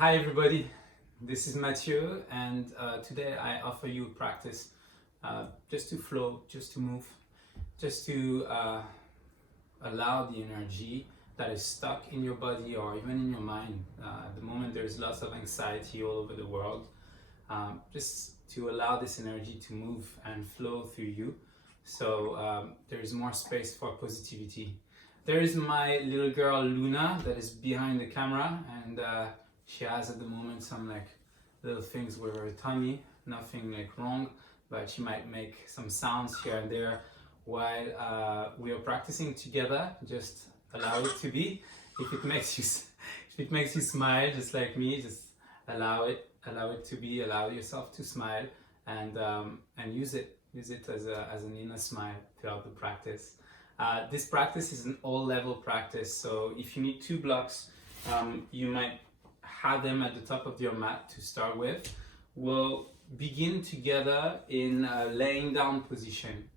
Hi everybody, this is Mathieu, and today I offer you a practice just to flow, just to move, just to allow the energy that is stuck in your body or even in your mind. At the moment there's lots of anxiety all over the world, just to allow this energy to move and flow through you, so there's more space for positivity. There is my little girl Luna that is behind the camera, and she has at the moment some little things with her tummy, nothing wrong, but she might make some sounds here and there while we are practicing together. Just allow it to be. If it makes you smile just like me, just allow it to be. Allow yourself to smile, and use it as an inner smile throughout the practice. This practice is an all-level practice, so if you need 2 blocks, you might have them at the top of your mat to start with. We'll begin together in a laying down position.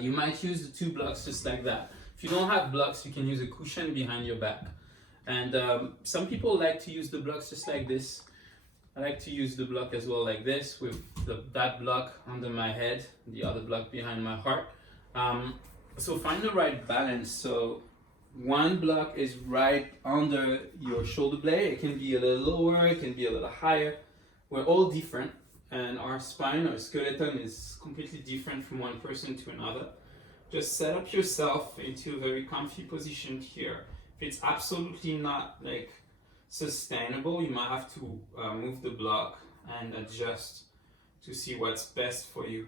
You might use the 2 blocks just like that. If you don't have blocks, you can use a cushion behind your back. And some people like to use the blocks just like this. I like to use the block as well like this, with that block under my head, the other block behind my heart. So find the right balance. So one block is right under your shoulder blade. It can be a little lower, it can be a little higher. We're all different, and our spine, our skeleton is completely different from one person to another. Just set up yourself into a very comfy position here. If it's absolutely not sustainable, you might have to move the block and adjust to see what's best for you.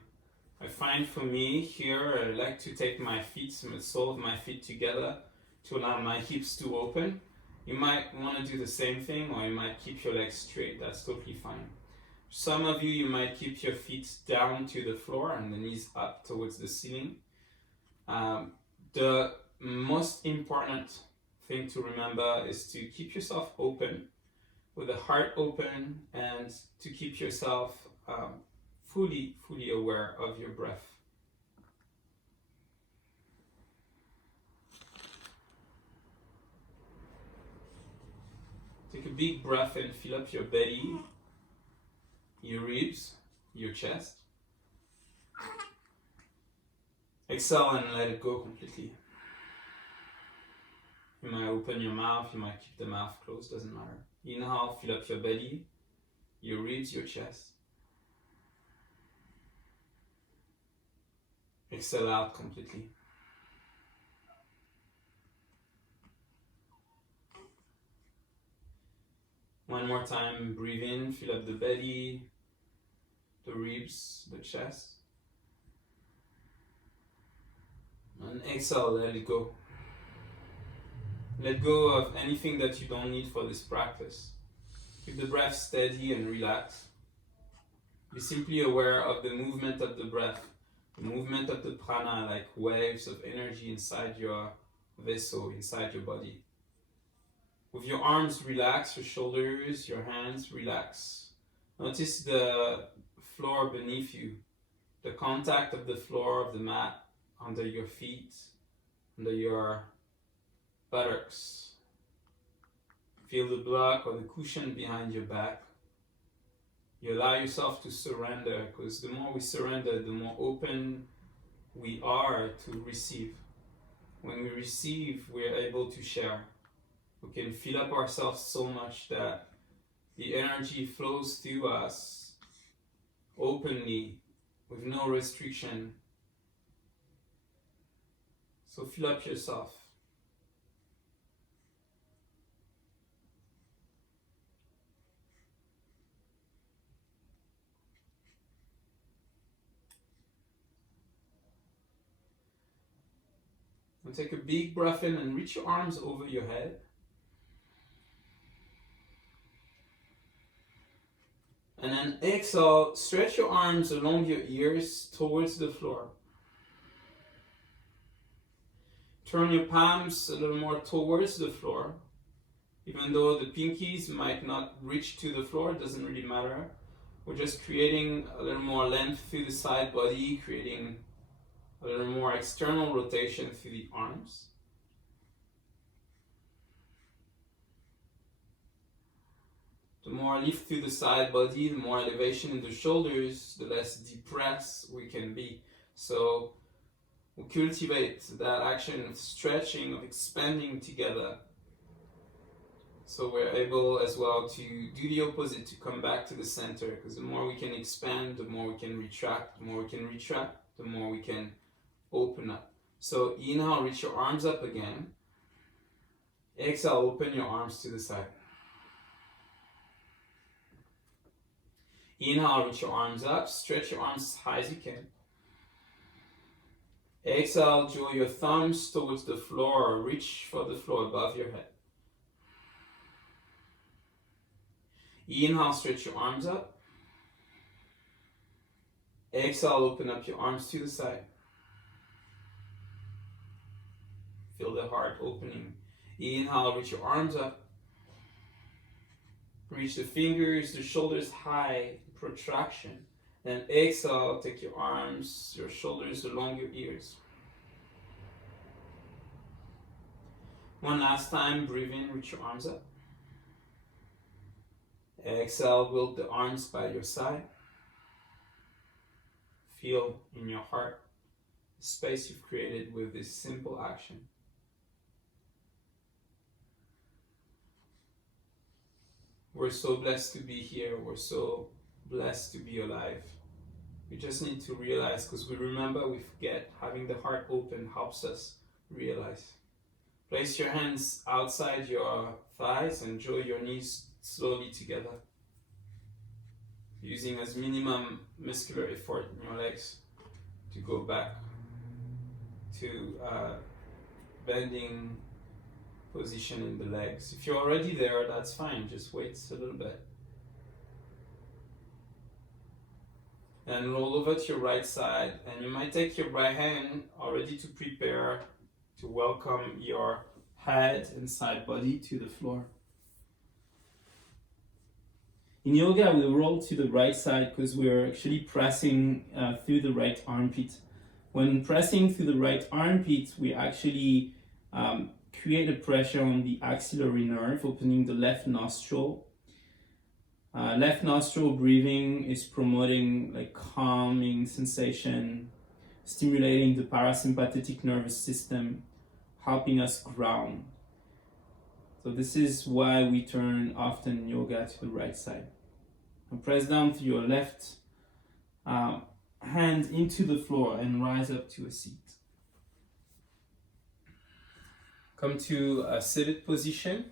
I find for me here, I like to take my feet, the sole of my feet together to allow my hips to open. You might want to do the same thing, or you might keep your legs straight. That's totally fine. Some of you might keep your feet down to the floor and the knees up towards the ceiling. The most important thing to remember is to keep yourself open, with the heart open, and to keep yourself fully aware of your breath. Take a big breath and fill up your belly, your ribs, your chest. Exhale and let it go completely. You might open your mouth, you might keep the mouth closed, doesn't matter. Inhale, fill up your belly, your ribs, your chest. Exhale out completely. One more time, breathe in, fill up the belly, the ribs, the chest. And exhale, let it go. Let go of anything that you don't need for this practice. Keep the breath steady and relaxed. Be simply aware of the movement of the breath, the movement of the prana, like waves of energy inside your vessel, inside your body. With your arms, relax your shoulders, your hands, relax. Notice the floor beneath you, the contact of the floor of the mat under your feet, under your buttocks. Feel the block or the cushion behind your back. You allow yourself to surrender, because the more we surrender, the more open we are to receive. When we receive, we are able to share. We can fill up ourselves so much that the energy flows through us openly, with no restriction. So fill up yourself. And take a big breath in and reach your arms over your head. And then exhale, stretch your arms along your ears towards the floor. Turn your palms a little more towards the floor. Even though the pinkies might not reach to the floor, it doesn't really matter. We're just creating a little more length through the side body, creating a little more external rotation through the arms. The more lift through the side body, the more elevation in the shoulders, the less depressed we can be. So we cultivate that action of stretching, of expanding together. So we're able as well to do the opposite, to come back to the center, because the more we can expand, the more we can retract. The more we can retract, the more we can open up. So inhale, reach your arms up again. Exhale, open your arms to the side. Inhale, reach your arms up, stretch your arms as high as you can. Exhale, draw your thumbs towards the floor, reach for the floor above your head. Inhale, stretch your arms up. Exhale, open up your arms to the side. Feel the heart opening. Inhale, reach your arms up. Reach the fingers, the shoulders high, protraction. Then exhale, take your arms, your shoulders along your ears. One last time, breathe in, reach your arms up. Exhale, wilt the arms by your side. Feel in your heart the space you've created with this simple action. We're so blessed to be here. We're so blessed to be alive. We just need to realize, because we remember, we forget. Having the heart open helps us realize. Place your hands outside your thighs and draw your knees slowly together, using as minimum muscular effort in your legs to go back to bending position in the legs. If you're already there, that's fine, just wait a little bit. And roll over to your right side, and you might take your right hand already to prepare to welcome your head and side body to the floor. In yoga, we roll to the right side because we're actually pressing through the right armpit. When pressing through the right armpit, we actually create a pressure on the axillary nerve, opening the left nostril. Left nostril breathing is promoting like calming sensation, stimulating the parasympathetic nervous system, helping us ground. So this is why we turn often in yoga to the right side. And press down to your left hand into the floor and rise up to a seat. Come to a seated position.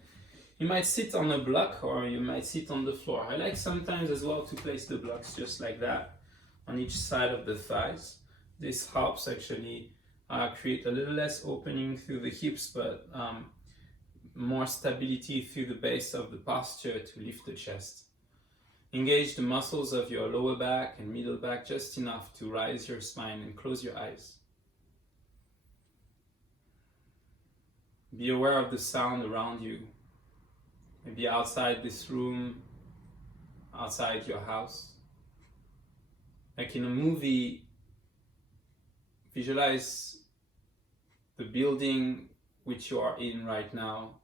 You might sit on a block or you might sit on the floor. I like sometimes as well to place the blocks just like that on each side of the thighs. This helps actually create a little less opening through the hips, but more stability through the base of the posture to lift the chest. Engage the muscles of your lower back and middle back just enough to rise your spine and close your eyes. Be aware of the sound around you. Maybe outside this room, outside your house. Like in a movie, visualize the building which you are in right now.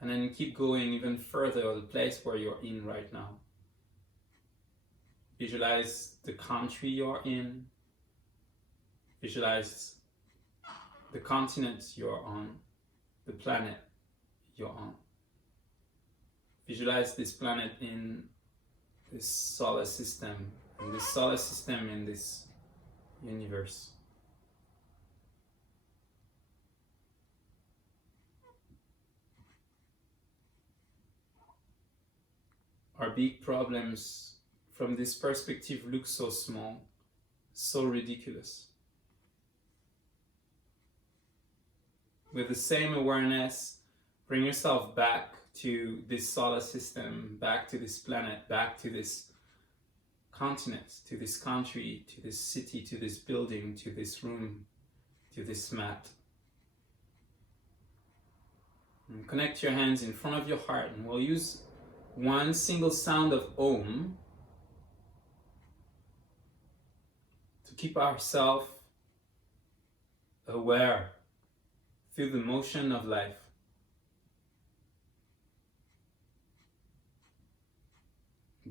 And then keep going even further, the place where you're in right now. Visualize the country you're in. Visualize the continent you're on, the planet you're on. Visualize this planet in this solar system, and this solar system in this universe. Our big problems from this perspective look so small, so ridiculous. With the same awareness, bring yourself back to this solar system, back to this planet, back to this continent, to this country, to this city, to this building, to this room, to this mat. And connect your hands in front of your heart, and we'll use one single sound of Om to keep ourselves aware through the motion of life.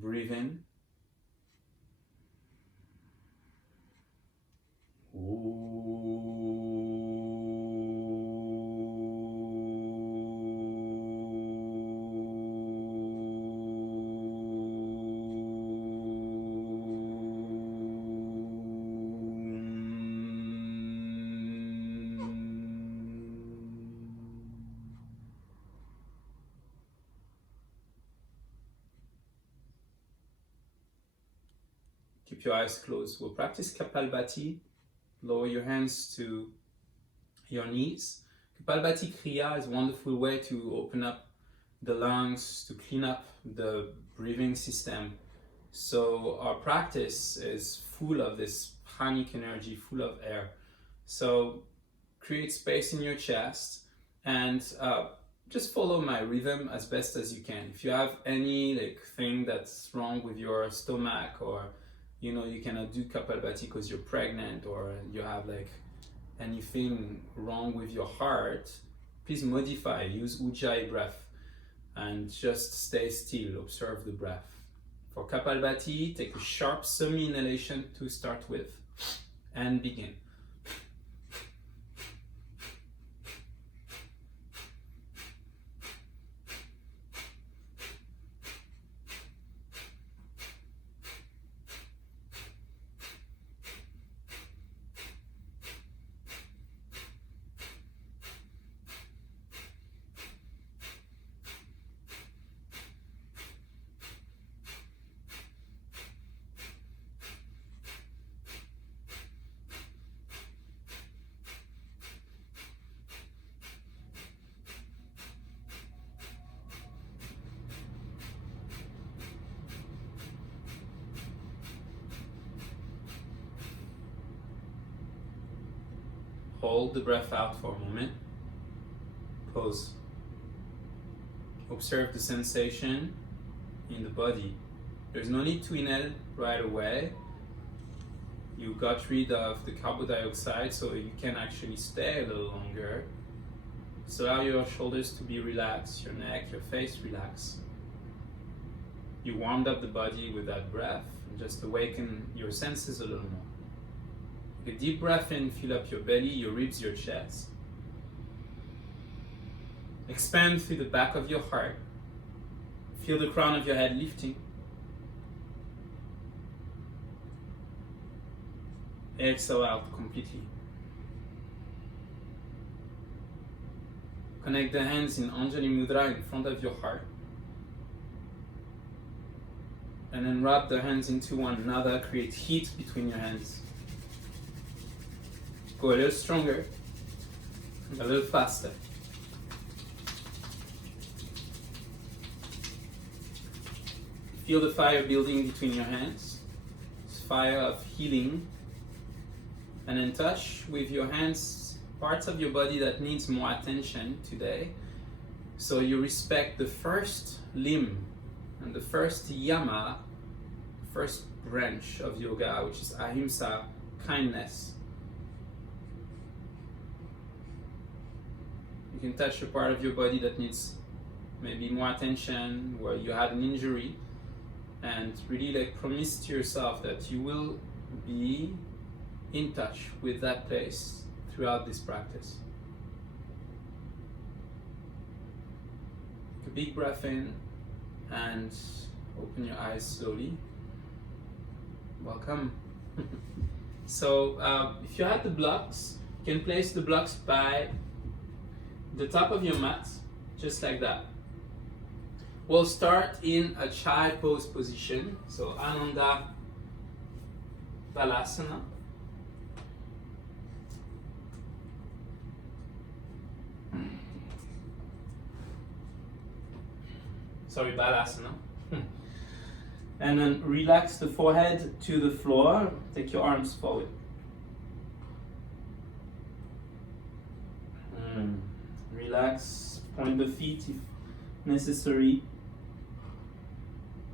Breathe in. Keep your eyes closed. We'll practice Kapalbhati. Lower your hands to your knees. Kapalbhati Kriya is a wonderful way to open up the lungs, to clean up the breathing system. So our practice is full of this pranic energy, full of air. So create space in your chest and just follow my rhythm as best as you can. If you have any thing that's wrong with your stomach, or you cannot do Kapalbhati because you're pregnant, or you have anything wrong with your heart, please modify, use Ujjayi breath and just stay still, observe the breath. For Kapalbhati, take a sharp semi-inhalation to start with and begin. Hold the breath out for a moment. Pause. Observe the sensation in the body. There's no need to inhale right away. You got rid of the carbon dioxide, so you can actually stay a little longer. So allow your shoulders to be relaxed, your neck, your face relax. You warmed up the body with that breath, and just awaken your senses a little more. Take a deep breath in, fill up your belly, your ribs, your chest. Expand through the back of your heart. Feel the crown of your head lifting. Exhale out completely. Connect the hands in Anjali Mudra in front of your heart. And then wrap the hands into one another, create heat between your hands. Go a little stronger, a little faster. Feel the fire building between your hands. It's fire of healing. And then touch with your hands parts of your body that needs more attention today. So you respect the first limb and the first yama, first branch of yoga, which is ahimsa, kindness. You can touch a part of your body that needs maybe more attention, where you had an injury, and really promise to yourself that you will be in touch with that place throughout this practice. Take a big breath in and open your eyes slowly. Welcome. So if you have the blocks, you can place the blocks by the top of your mat, just like that. We'll start in a child pose position, so Ananda Balasana. Sorry, Balasana. And then relax the forehead to the floor, take your arms forward. Relax, point the feet if necessary.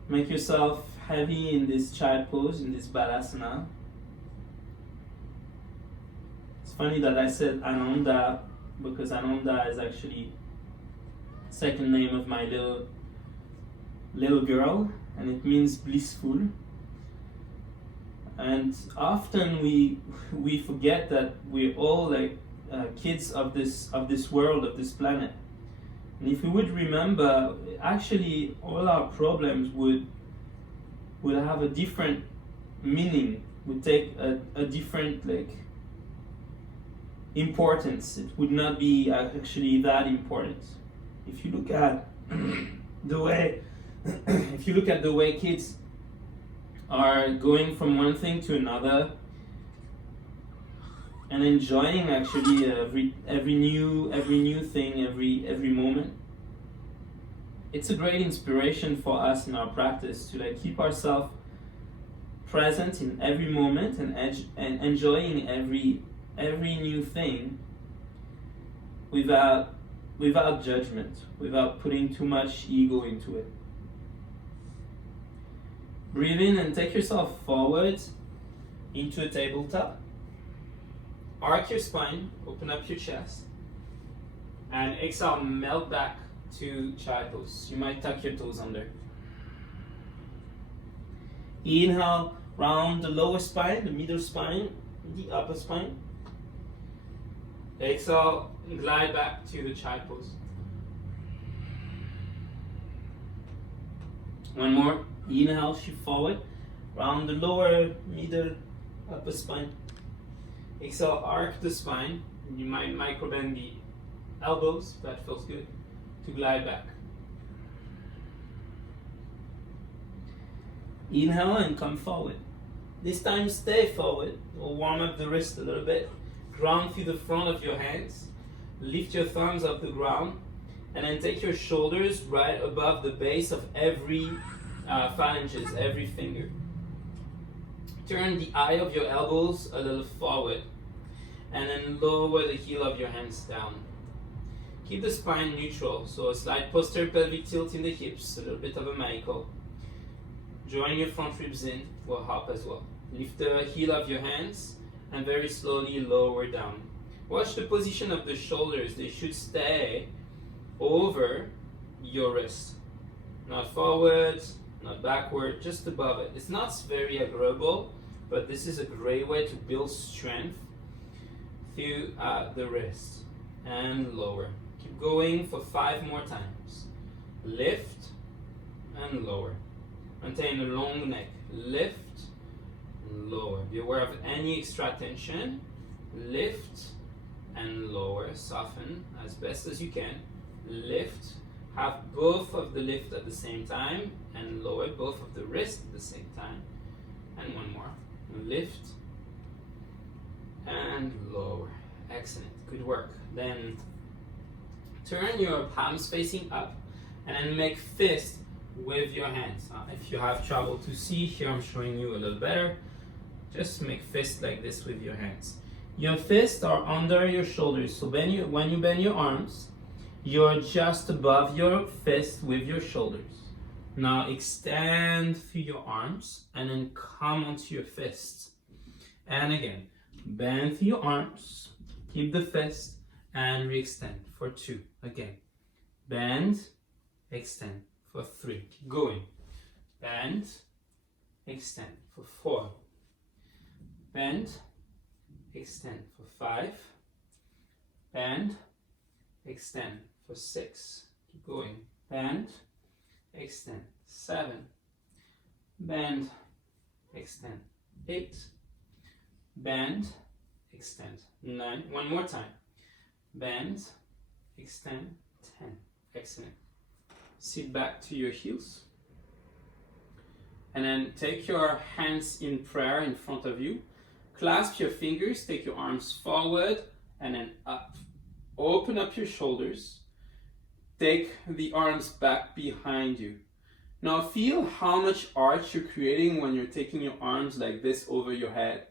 Make yourself heavy in this child pose, in this Balasana. It's funny that I said Ananda, because Ananda is actually second name of my little girl. and it means blissful. And often we forget that we're all like kids of this world, of this planet. And if we would remember, actually all our problems would have a different meaning, would take a different like importance. It would not be actually that important. If you look at the way if you look at the way kids are going from one thing to another and enjoying actually every new thing, every moment, it's a great inspiration for us in our practice to like keep ourselves present in every moment and enjoying every new thing without judgment, without putting too much ego into it. Breathe in and take yourself forward into a tabletop. Arc your spine, open up your chest, and exhale, melt back to child pose. You might tuck your toes under. Inhale, round the lower spine, the middle spine, the upper spine. Exhale, glide back to the child pose. One more. Inhale, shift forward, round the lower, middle, upper spine. Exhale, arc the spine. You might microbend the elbows, that feels good, to glide back. Inhale and come forward. This time stay forward. We'll warm up the wrist a little bit. Ground through the front of your hands. Lift your thumbs off the ground. And then take your shoulders right above the base of every phalanges, every finger. Turn the eye of your elbows a little forward. And then lower the heel of your hands down. Keep the spine neutral, so a slight posterior pelvic tilt in the hips, a little bit of a Michael. Drawing your front ribs in will help as well. Lift the heel of your hands and very slowly lower down. Watch the position of the shoulders. They should stay over your wrist. Not forward, not backward, just above it. It's not very agreeable, but this is a great way to build strength through the wrist. And lower. Keep going for 5 more times. Lift and lower. Maintain a long neck. Lift and lower. Be aware of any extra tension. Lift and lower. Soften as best as you can. Lift. Have both of the lift at the same time and lower both of the wrists at the same time. And one more. Lift and lower. Excellent. Good work. Then turn your palms facing up and then make fist with your hands. If you have trouble to see, here I'm showing you a little better. Just make fist like this with your hands. Your fists are under your shoulders, so when you bend your arms, you're just above your fist with your shoulders. Now extend through your arms and then come onto your fists. And again, bend through your arms, keep the fist, and re-extend for 2. Again, bend, extend for 3. Keep going. Bend, extend for 4. Bend, extend for 5. Bend, extend for 6. Keep going. Bend, extend 7. Bend, extend 8. Bend, extend 9. One more time. Bend, extend 10. Excellent. Sit back to your heels. And then take your hands in prayer in front of you. Clasp your fingers, take your arms forward and then up. Open up your shoulders. Take the arms back behind you. Now feel how much arch you're creating when you're taking your arms like this over your head.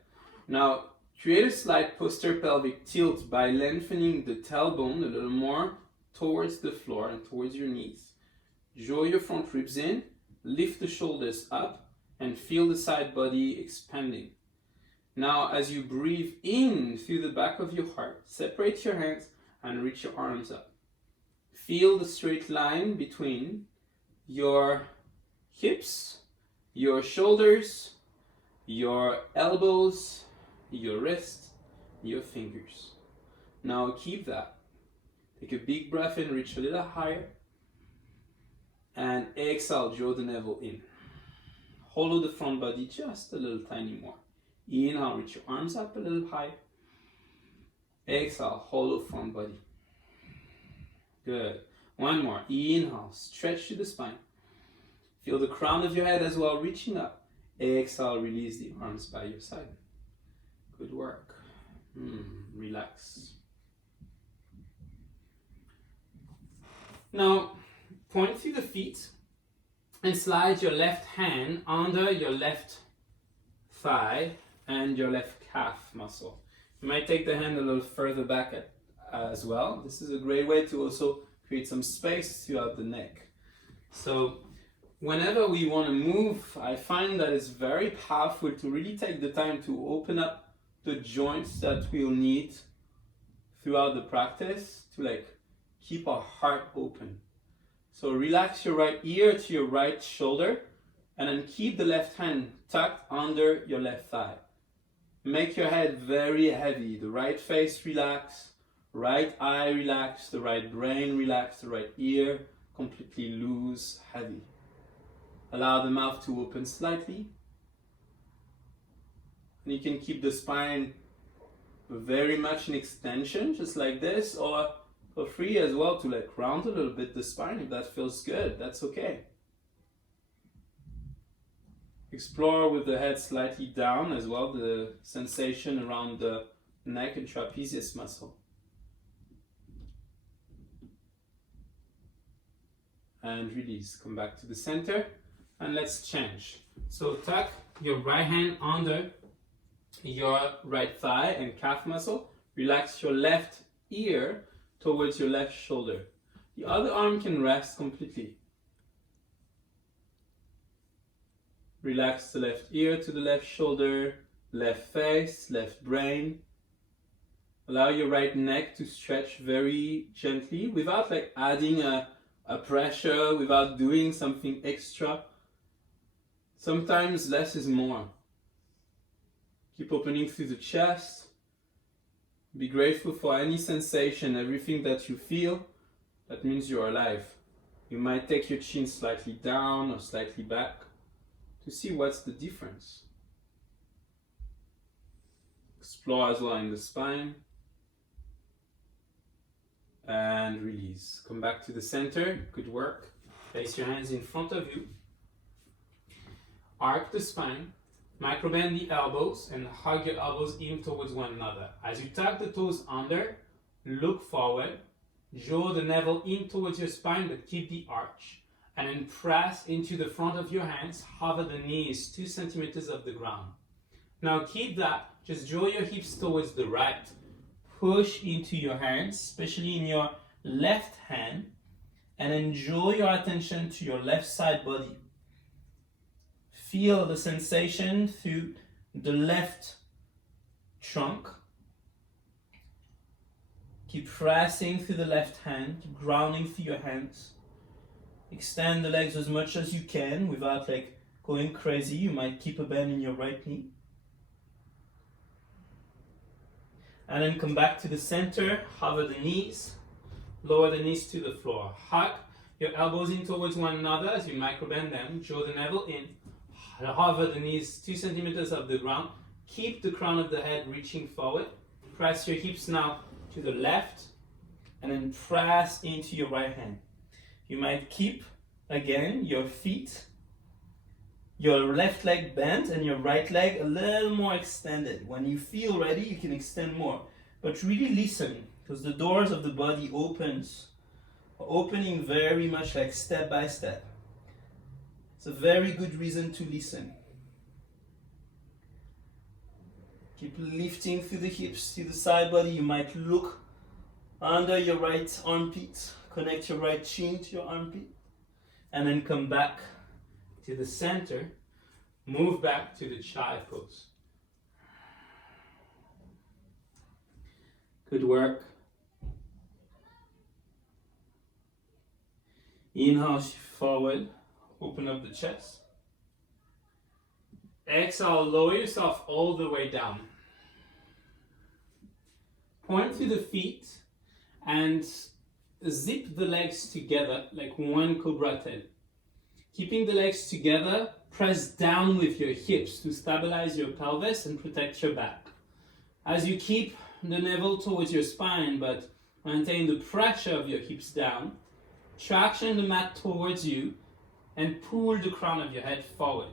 Now create a slight posterior pelvic tilt by lengthening the tailbone a little more towards the floor and towards your knees. Draw your front ribs in, lift the shoulders up, and feel the side body expanding. Now as you breathe in through the back of your heart, separate your hands and reach your arms up. Feel the straight line between your hips your shoulders, your elbows, your wrist, your fingers. Now keep that. Take a big breath in, reach a little higher. And exhale, draw the navel in. Hollow the front body just a little tiny more. Inhale, reach your arms up a little higher. Exhale, hollow front body. Good. One more. Inhale, stretch to the spine. Feel the crown of your head as well, reaching up. Exhale, release the arms by your side. Good work. Relax. Now, point through the feet and slide your left hand under your left thigh and your left calf muscle. You might take the hand a little further back as well. This is a great way to also create some space throughout the neck. So whenever we want to move, I find that it's very powerful to really take the time to open up the joints that we'll need throughout the practice to keep our heart open. So relax your right ear to your right shoulder and then keep the left hand tucked under your left thigh. Make your head very heavy. The right face relax, right eye relax, the right brain relax, the right ear completely loose, heavy. Allow the mouth to open slightly. And you can keep the spine very much in extension, just like this, or feel free as well to round a little bit the spine if that feels good. That's okay. Explore with the head slightly down as well, the sensation around the neck and trapezius muscle. And release. Come back to the center and let's change. So tuck your right hand under your right thigh and calf muscle. Relax your left ear towards your left shoulder. The other arm can rest completely. Relax the left ear to the left shoulder, left face, left brain. Allow your right neck to stretch very gently without adding a pressure, without doing something extra. Sometimes less is more. Keep opening through the chest. Be grateful for any sensation, everything that you feel. That means you're alive. You might take your chin slightly down or slightly back to see what's the difference. Explore as well in the spine. And release. Come back to the center. Good work. Place your hands in front of you. Arc the spine. Microbend the elbows and hug your elbows in towards one another. As you tuck the toes under, look forward. Draw the navel in towards your spine, but keep the arch. And then press into the front of your hands. Hover the knees 2 centimeters off the ground. Now keep that. Just draw your hips towards the right. Push into your hands, especially in your left hand. And then draw your attention to your left side body. Feel the sensation through the left trunk. Keep pressing through the left hand, keep grounding through your hands. Extend the legs as much as you can without going crazy. You might keep a bend in your right knee. And then come back to the center, hover the knees, lower the knees to the floor. Hug your elbows in towards one another as you microbend them. Draw the navel in. Hover the knees 2 centimeters off the ground. Keep the crown of the head reaching forward. Press your hips now to the left and then press into your right hand. You might keep, again, your feet, your left leg bent and your right leg a little more extended. When you feel ready, you can extend more. But really listen, because the doors of the body opening very much step by step. It's a very good reason to listen. Keep lifting through the hips, through the side body. You might look under your right armpit. Connect your right chin to your armpit. And then come back to the center. Move back to the child pose. Good work. Inhale, shift forward. Open up the chest. Exhale, lower yourself all the way down. Point to the feet and zip the legs together like one cobra tail. Keeping the legs together, press down with your hips to stabilize your pelvis and protect your back. As you keep the navel towards your spine but maintain the pressure of your hips down, traction the mat towards you and pull the crown of your head forward.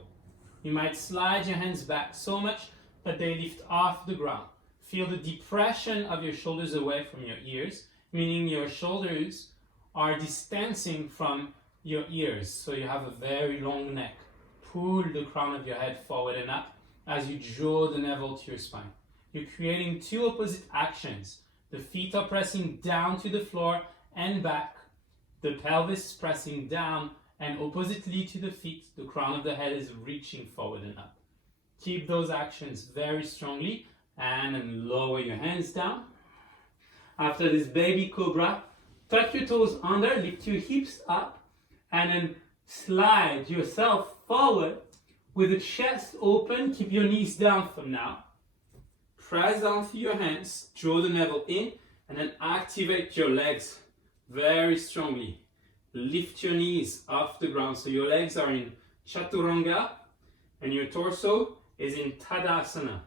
You might slide your hands back so much that they lift off the ground. Feel the depression of your shoulders away from your ears, meaning your shoulders are distancing from your ears, so you have a very long neck. Pull the crown of your head forward and up as you draw the navel to your spine. You're creating two opposite actions. The feet are pressing down to the floor and back. The pelvis is pressing down, and oppositely to the feet, the crown of the head is reaching forward and up. Keep those actions very strongly, and then lower your hands down. After this baby cobra, tuck your toes under, lift your hips up, and then slide yourself forward with the chest open. Keep your knees down for now. Press down through your hands, draw the navel in, and then activate your legs very strongly. Lift your knees off the ground so your legs are in chaturanga and your torso is in tadasana.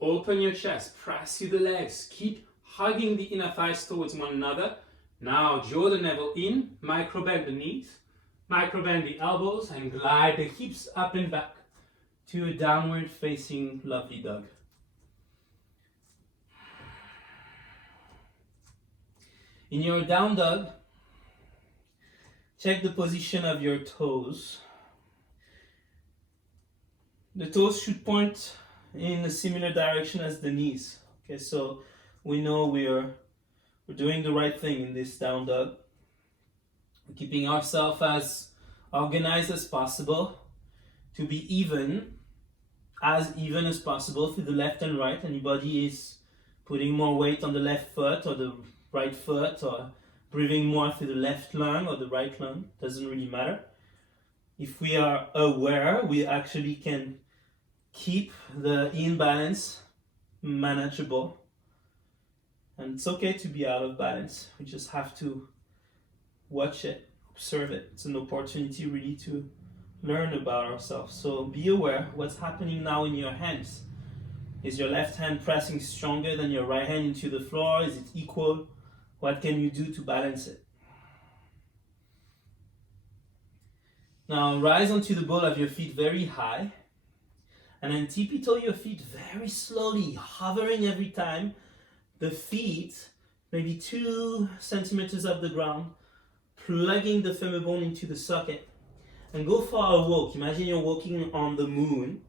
Open your chest, press through the legs, keep hugging the inner thighs towards one another. Now draw the navel in, micro bend the knees, micro bend the elbows, and glide the hips up and back to a downward facing lovely dog. In your down dog, check the position of your toes. The toes should point in a similar direction as the knees. Okay, so we know we're doing the right thing in this down dog. We're keeping ourselves as organized as possible to be even as possible through the left and right. Anybody is putting more weight on the left foot or the right foot, or breathing more through the left lung or the right lung, doesn't really matter. If we are aware, we actually can keep the imbalance manageable. And it's okay to be out of balance. We just have to watch it, observe it. It's an opportunity really to learn about ourselves. So be aware what's happening now in your hands. Is your left hand pressing stronger than your right hand into the floor? Is it equal? What can you do to balance it? Now rise onto the ball of your feet very high, and then tippy-toe your feet very slowly, hovering every time. The feet, maybe 2 centimeters off the ground, plugging the femur bone into the socket, and go for a walk. Imagine you're walking on the moon.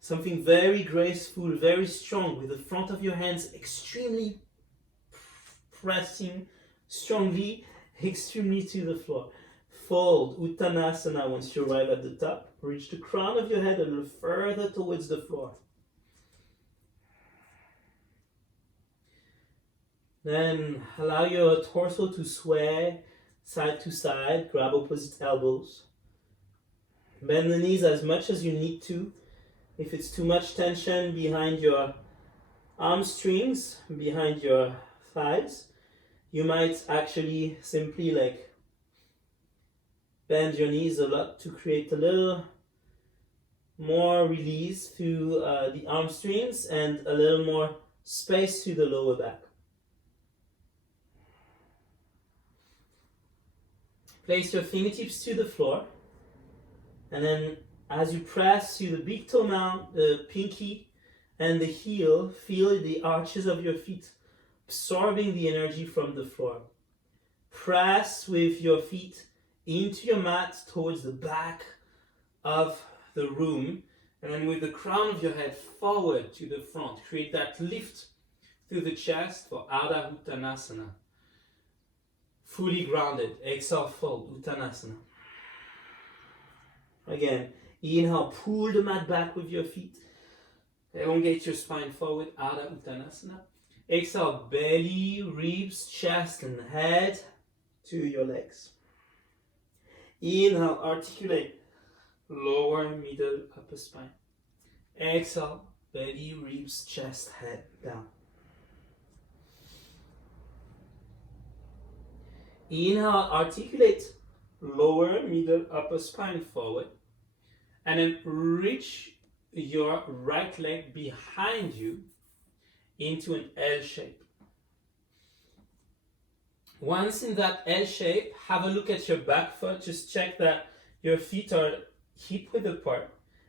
Something very graceful, very strong, with the front of your hands extremely pressing strongly, extremely to the floor. Fold, Uttanasana once you arrive at the top. Reach the crown of your head a little further towards the floor. Then allow your torso to sway side to side, grab opposite elbows. Bend the knees as much as you need to. If it's too much tension behind your hamstrings, behind your thighs, you might actually simply bend your knees a lot to create a little more release through the hamstrings and a little more space to the lower back. Place your fingertips to the floor, and then as you press to the big toe mount, the pinky and the heel, feel the arches of your feet absorbing the energy from the floor. Press with your feet into your mat towards the back of the room, and then with the crown of your head forward to the front, create that lift through the chest for Ardha Uttanasana. Fully grounded, exhale, fold, Uttanasana. Again, inhale, pull the mat back with your feet. Elongate your spine forward, Ardha Uttanasana. Exhale, belly, ribs, chest, and head to your legs. Inhale, articulate lower, middle, upper spine. Exhale, belly, ribs, chest, head down. Inhale, articulate lower, middle, upper spine forward. And then reach your right leg behind you into an L shape. Once in that L shape, have a look at your back foot. Just check that your feet are hip width apart.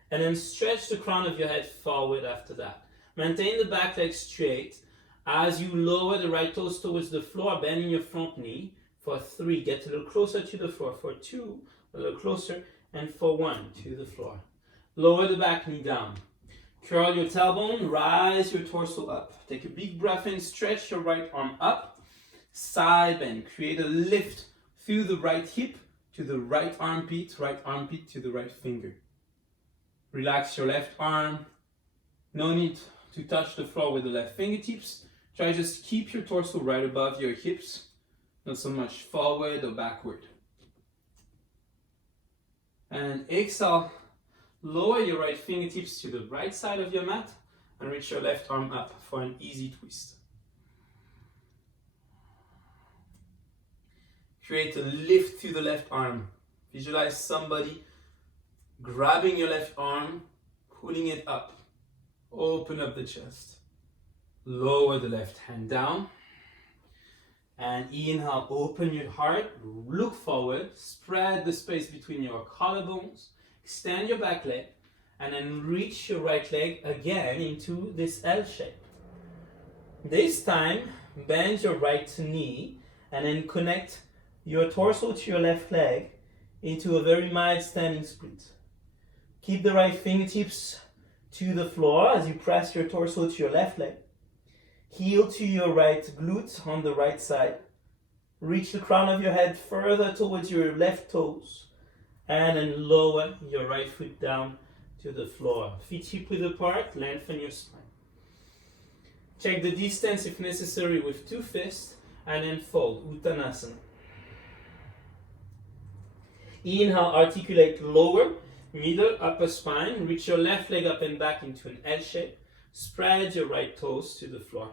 And then stretch the crown of your head forward after that. Maintain the back leg straight. As you lower the right toes towards the floor, bending your front knee. For 3, get a little closer to the floor. For 2, a little closer. And for 1, to the floor. Lower the back knee down. Curl your tailbone, rise your torso up. Take a big breath in, stretch your right arm up. Side bend, create a lift through the right hip to the right armpit to the right finger. Relax your left arm. No need to touch the floor with the left fingertips. Try just keep your torso right above your hips. Not so much forward or backward. And exhale, lower your right fingertips to the right side of your mat and reach your left arm up for an easy twist. Create a lift through the left arm. Visualize somebody grabbing your left arm, pulling it up. Open up the chest. Lower the left hand down. And inhale, open your heart, look forward, spread the space between your collarbones, extend your back leg, and then reach your right leg again into this L shape. This time, bend your right knee and then connect your torso to your left leg into a very mild standing split. Keep the right fingertips to the floor as you press your torso to your left leg. Heel to your right glute on the right side. Reach the crown of your head further towards your left toes. And then lower your right foot down to the floor. Feet hip width apart, lengthen your spine. Check the distance if necessary with 2 fists. And then fold, Uttanasana. Inhale, articulate lower, middle, upper spine. Reach your left leg up and back into an L shape. Spread your right toes to the floor.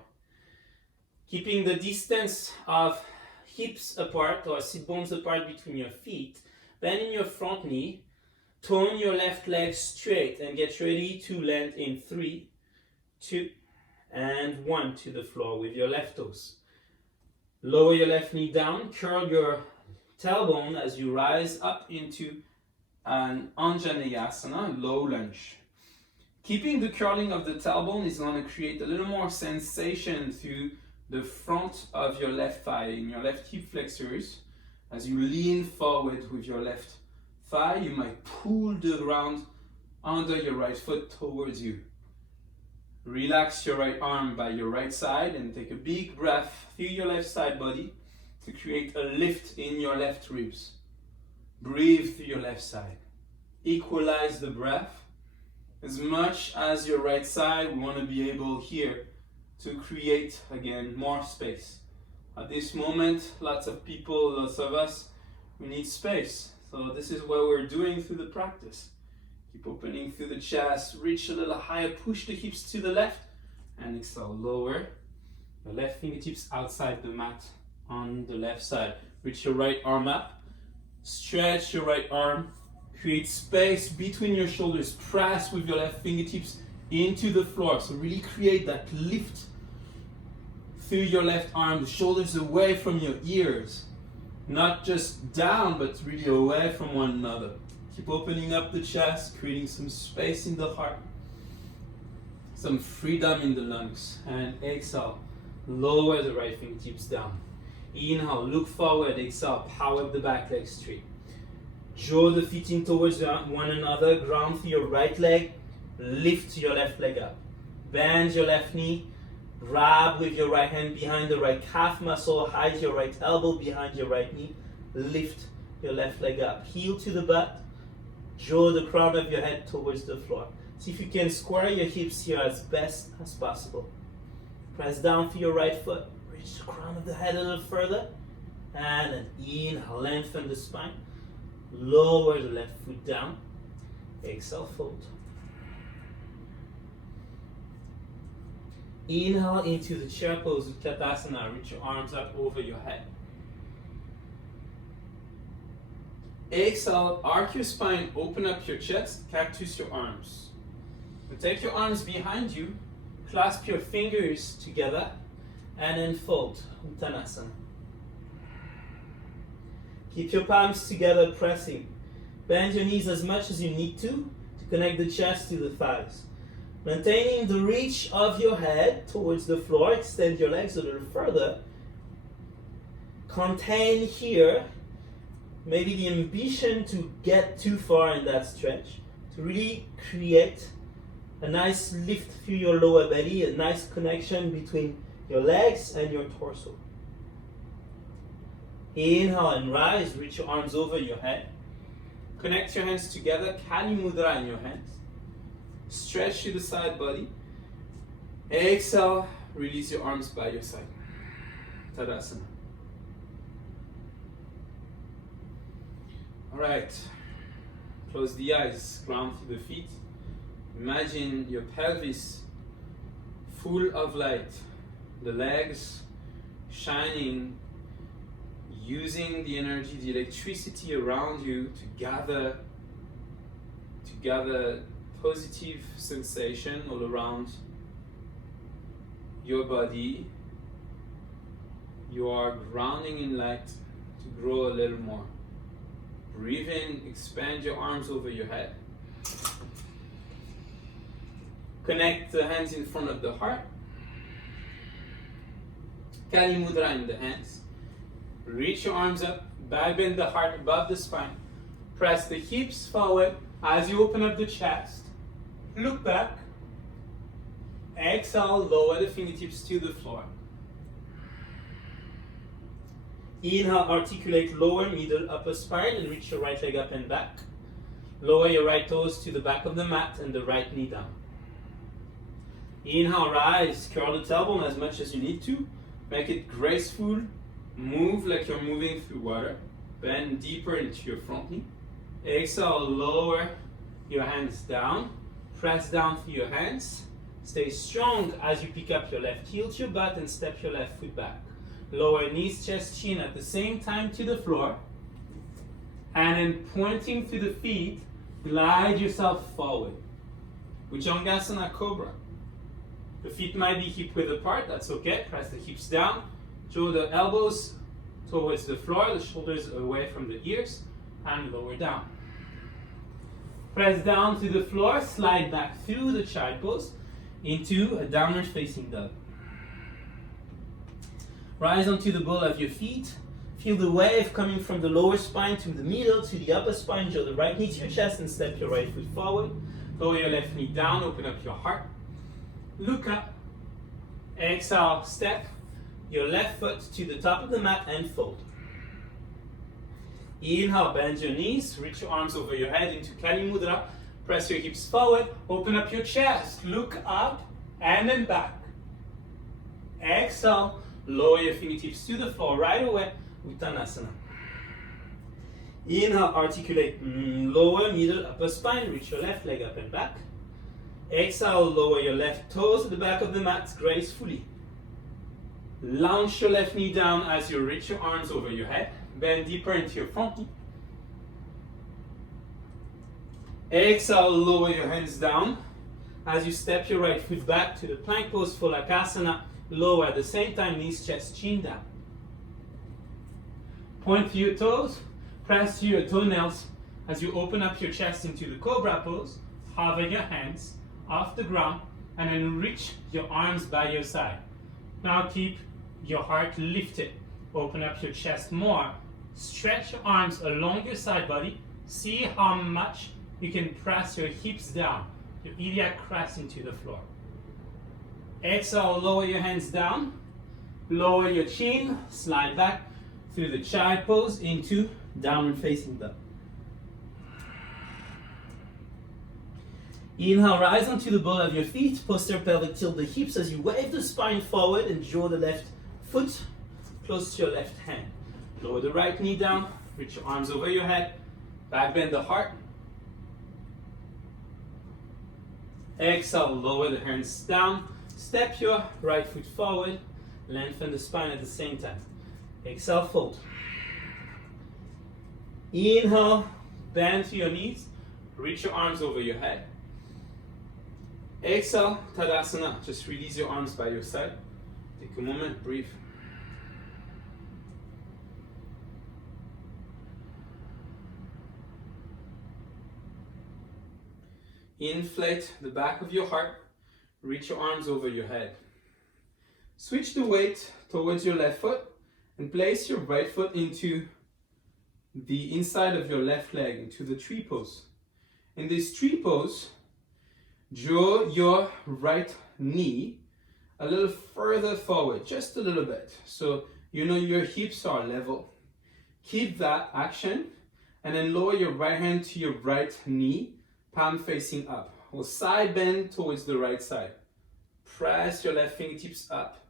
Keeping the distance of hips apart or sit bones apart between your feet, bending your front knee, tone your left leg straight and get ready to land in 3, 2, and 1 to the floor with your left toes. Lower your left knee down, curl your tailbone as you rise up into an Anjaneyasana, low lunge. Keeping the curling of the tailbone is going to create a little more sensation through the front of your left thigh, in your left hip flexors. As you lean forward with your left thigh, you might pull the ground under your right foot towards you. Relax your right arm by your right side and take a big breath through your left side body to create a lift in your left ribs. Breathe through your left side. Equalize the breath. As much as your right side, we want to be able here to create, again, more space. At this moment, lots of people, lots of us, we need space. So this is what we're doing through the practice. Keep opening through the chest, reach a little higher, push the hips to the left, and exhale, lower. The left fingertips outside the mat on the left side. Reach your right arm up, stretch your right arm, create space between your shoulders, press with your left fingertips into the floor. So really create that lift through your left arm, the shoulders away from your ears. Not just down, but really away from one another. Keep opening up the chest, creating some space in the heart, some freedom in the lungs. And exhale, lower the right fingertips down. Inhale, look forward, exhale, power up the back leg straight. Draw the feet in towards one another, ground through your right leg, lift your left leg up. Bend your left knee, grab with your right hand behind the right calf muscle, hide your right elbow behind your right knee, lift your left leg up. Heel to the butt, draw the crown of your head towards the floor. See if you can square your hips here as best as possible. Press down for your right foot, reach the crown of the head a little further, and then inhale, lengthen the spine. Lower the left foot down. Exhale, fold. Inhale into the chair pose, Utkatasana. Reach your arms up over your head. Exhale, arc your spine, open up your chest, cactus your arms. And take your arms behind you, clasp your fingers together, and then fold, Uttanasana. Keep your palms together, pressing. Bend your knees as much as you need to connect the chest to the thighs. Maintaining the reach of your head towards the floor, extend your legs a little further. Contain here, maybe the ambition to get too far in that stretch, to really create a nice lift through your lower belly, a nice connection between your legs and your torso. Inhale and rise, reach your arms over your head. Connect your hands together, Kali Mudra in your hands. Stretch to the side body. Exhale, release your arms by your side. Tadasana. Alright, close the eyes, ground to the feet. Imagine your pelvis full of light, the legs shining, using the energy, the electricity around you to gather positive sensation all around your body. You are grounding in light to grow a little more. Breathe in, expand your arms over your head. Connect the hands in front of the heart. Kali Mudra in the hands. Reach your arms up, back bend the heart above the spine. Press the hips forward as you open up the chest. Look back. Exhale, lower the fingertips to the floor. Inhale, articulate lower, middle, upper spine and reach your right leg up and back. Lower your right toes to the back of the mat and the right knee down. Inhale, rise, curl the tailbone as much as you need to. Make it graceful. Move like you're moving through water. Bend deeper into your front knee. Exhale, lower your hands down. Press down through your hands. Stay strong as you pick up your left heel to your butt and step your left foot back. Lower knees, chest, chin at the same time to the floor. And then pointing to the feet, glide yourself forward. Bhujangasana Cobra. The feet might be hip width apart, that's okay. Press the hips down. Draw the elbows towards the floor, the shoulders away from the ears, and lower down. Press down to the floor, slide back through the child pose into a downward facing dog. Rise onto the ball of your feet. Feel the wave coming from the lower spine to the middle, to the upper spine. Draw the right knee to your chest and step your right foot forward. Lower your left knee down, open up your heart. Look up. Exhale, step your left foot to the top of the mat and fold. Inhale, bend your knees, reach your arms over your head into Kali Mudra. Press your hips forward, open up your chest, look up and then back. Exhale, lower your fingertips to the floor right away, Uttanasana. Inhale, articulate lower, middle, upper spine, reach your left leg up and back. Exhale, lower your left toes to the back of the mat gracefully. Launch your left knee down as you reach your arms over your head. Bend deeper into your front knee. Exhale, lower your hands down as you step your right foot back to the plank pose, Phalakasana. Lower at the same time, knees, chest, chin down. Point to your toes, press to your toenails as you open up your chest into the Cobra pose. Hover your hands off the ground and then reach your arms by your side. Now keep your heart lifted. Open up your chest more. Stretch your arms along your side body. See how much you can press your hips down. Your iliac crest into the floor. Exhale, lower your hands down. Lower your chin. Slide back through the child pose into downward facing dog. Inhale, rise onto the ball of your feet. Posterior pelvic tilt the hips as you wave the spine forward and draw the left foot close to your left hand. Lower the right knee down. Reach your arms over your head. Back bend the heart. Exhale, lower the hands down. Step your right foot forward, lengthen the spine at the same time. Exhale, fold. Inhale, bend to your knees, reach your arms over your head. Exhale, Tadasana. Just release your arms by your side. Take a moment, breathe. Inflate the back of your heart. Reach your arms over your head. Switch the weight towards your left foot and place your right foot into the inside of your left leg, into the tree pose. In this tree pose, draw your right knee a little further forward, just a little bit. So you know your hips are level. Keep that action and then lower your right hand to your right knee, palm facing up. Or side bend towards the right side. Press your left fingertips up.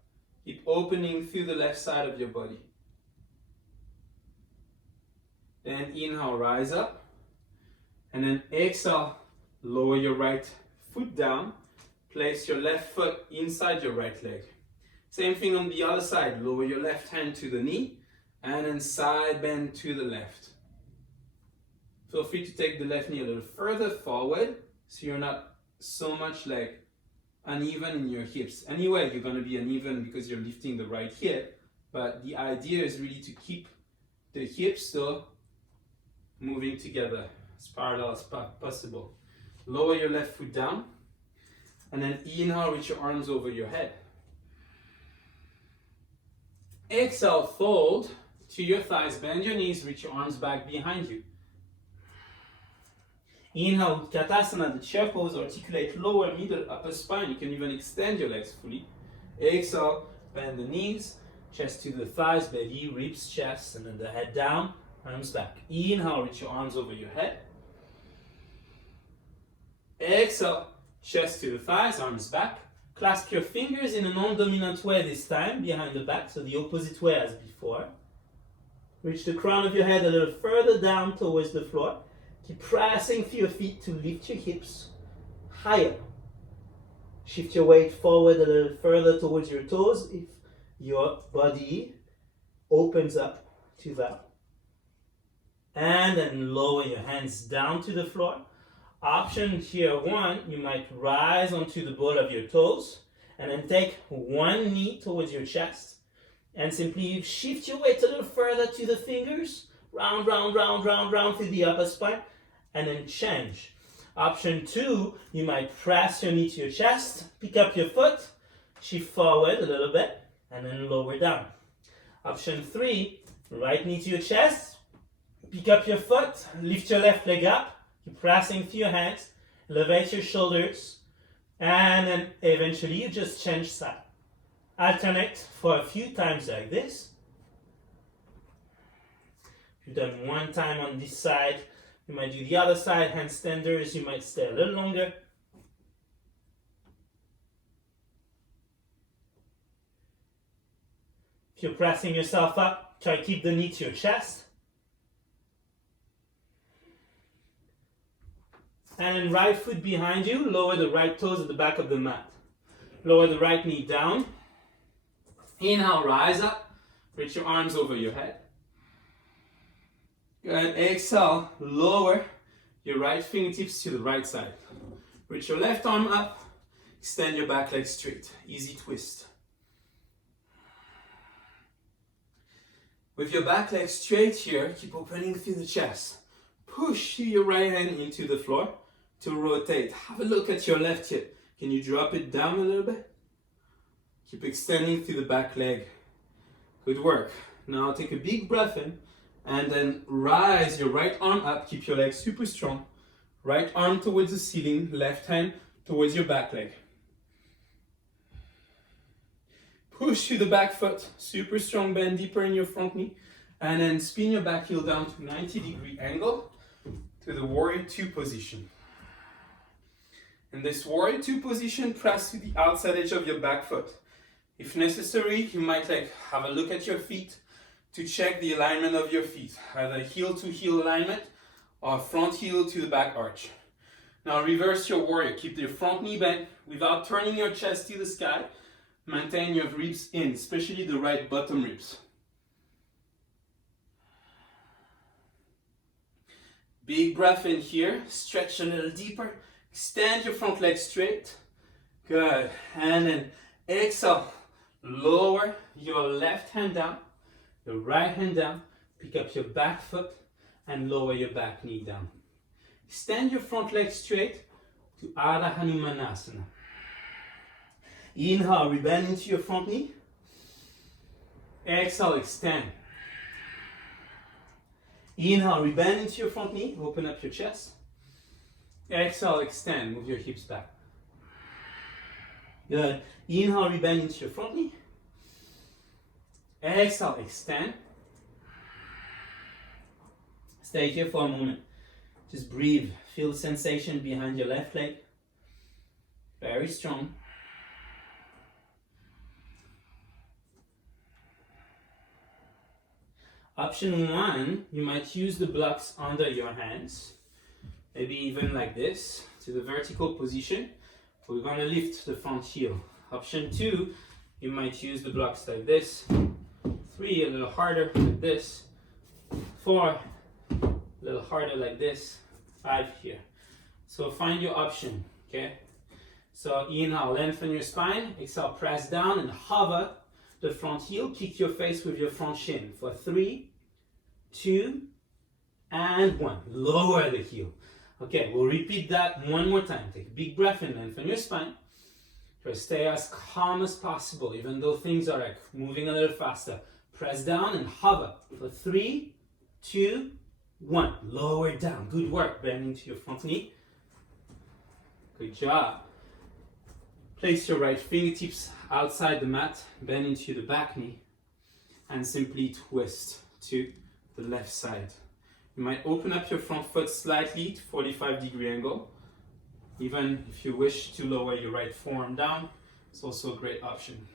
Keep opening through the left side of your body. Then inhale, rise up. And then exhale, lower your right foot down. Place your left foot inside your right leg. Same thing on the other side. Lower your left hand to the knee. And then side bend to the left. Feel free to take the left knee a little further forward so you're not so much like uneven in your hips. Anyway, you're going to be uneven because you're lifting the right hip, but the idea is really to keep the hips though moving together as parallel as possible. Lower your left foot down and then inhale, reach your arms over your head. Exhale, fold to your thighs, bend your knees, reach your arms back behind you. Inhale, Utkatasana, the chair pose, articulate lower, middle, upper spine. You can even extend your legs fully. Exhale, bend the knees, chest to the thighs, belly, ribs, chest, and then the head down, arms back. Inhale, reach your arms over your head. Exhale, chest to the thighs, arms back. Clasp your fingers in a non-dominant way this time, behind the back, so the opposite way as before. Reach the crown of your head a little further down towards the floor. Keep pressing through your feet to lift your hips higher. Shift your weight forward a little further towards your toes if your body opens up to that. And then lower your hands down to the floor. Option here one, you might rise onto the ball of your toes and then take one knee towards your chest and simply shift your weight a little further to the fingers. Round, round, round, round, round through the upper spine. And then change. Option two, you might press your knee to your chest, pick up your foot, shift forward a little bit, and then lower down. Option three, right knee to your chest, pick up your foot, lift your left leg up, keep pressing through your hands, elevate your shoulders, and then eventually you just change side. Alternate for a few times like this. If you've done one time on this side, you might do the other side, handstanders, you might stay a little longer. If you're pressing yourself up, try to keep the knee to your chest. And then right foot behind you, lower the right toes at the back of the mat. Lower the right knee down. Inhale, rise up, reach your arms over your head. And exhale, lower your right fingertips to the right side. Reach your left arm up, extend your back leg straight. Easy twist. With your back leg straight here, keep opening through the chest. Push your right hand into the floor to rotate. Have a look at your left hip. Can you drop it down a little bit? Keep extending through the back leg. Good work. Now take a big breath in and then rise your right arm up. Keep your legs super strong. Right arm towards the ceiling, left hand towards your back leg. Push through the back foot, super strong bend deeper in your front knee. And then spin your back heel down to 90-degree angle to the warrior two position. In this warrior two position, press to the outside edge of your back foot. If necessary, you might have a look at your feet to check the alignment of your feet, either heel to heel alignment or front heel to the back arch. Now reverse your warrior. Keep your front knee bent without turning your chest to the sky. Maintain your ribs in, especially the right bottom ribs. Big breath in here. Stretch a little deeper. Extend your front leg straight. Good. And then exhale. Lower your left hand down, your right hand down. Pick up your back foot and lower your back knee down. Extend your front leg straight to Ardha Hanumanasana. Inhale, rebend into your front knee. Exhale, extend. Inhale, rebend into your front knee. Open up your chest. Exhale, extend. Move your hips back. Good. Inhale, rebend into your front knee. Exhale, extend. Stay here for a moment. Just breathe. Feel the sensation behind your left leg. Very strong. Option one, you might use the blocks under your hands. Maybe even like this, to the vertical position. We're going to lift the front heel. Option two, you might use the blocks like this. 3, a little harder like this. 4, a little harder like this. 5 here. So find your option, okay? So inhale, lengthen your spine. Exhale, press down and hover the front heel. Kick your face with your front shin for 3, 2, and 1. Lower the heel. Okay, we'll repeat that one more time. Take a big breath in, lengthen your spine. Try to stay as calm as possible, even though things are like moving a little faster. Press down and hover for 3, 2, 1. Lower down. Good work. Bend into your front knee. Good job. Place your right fingertips outside the mat. Bend into the back knee. And simply twist to the left side. You might open up your front foot slightly to 45-degree angle. Even if you wish to lower your right forearm down, it's also a great option.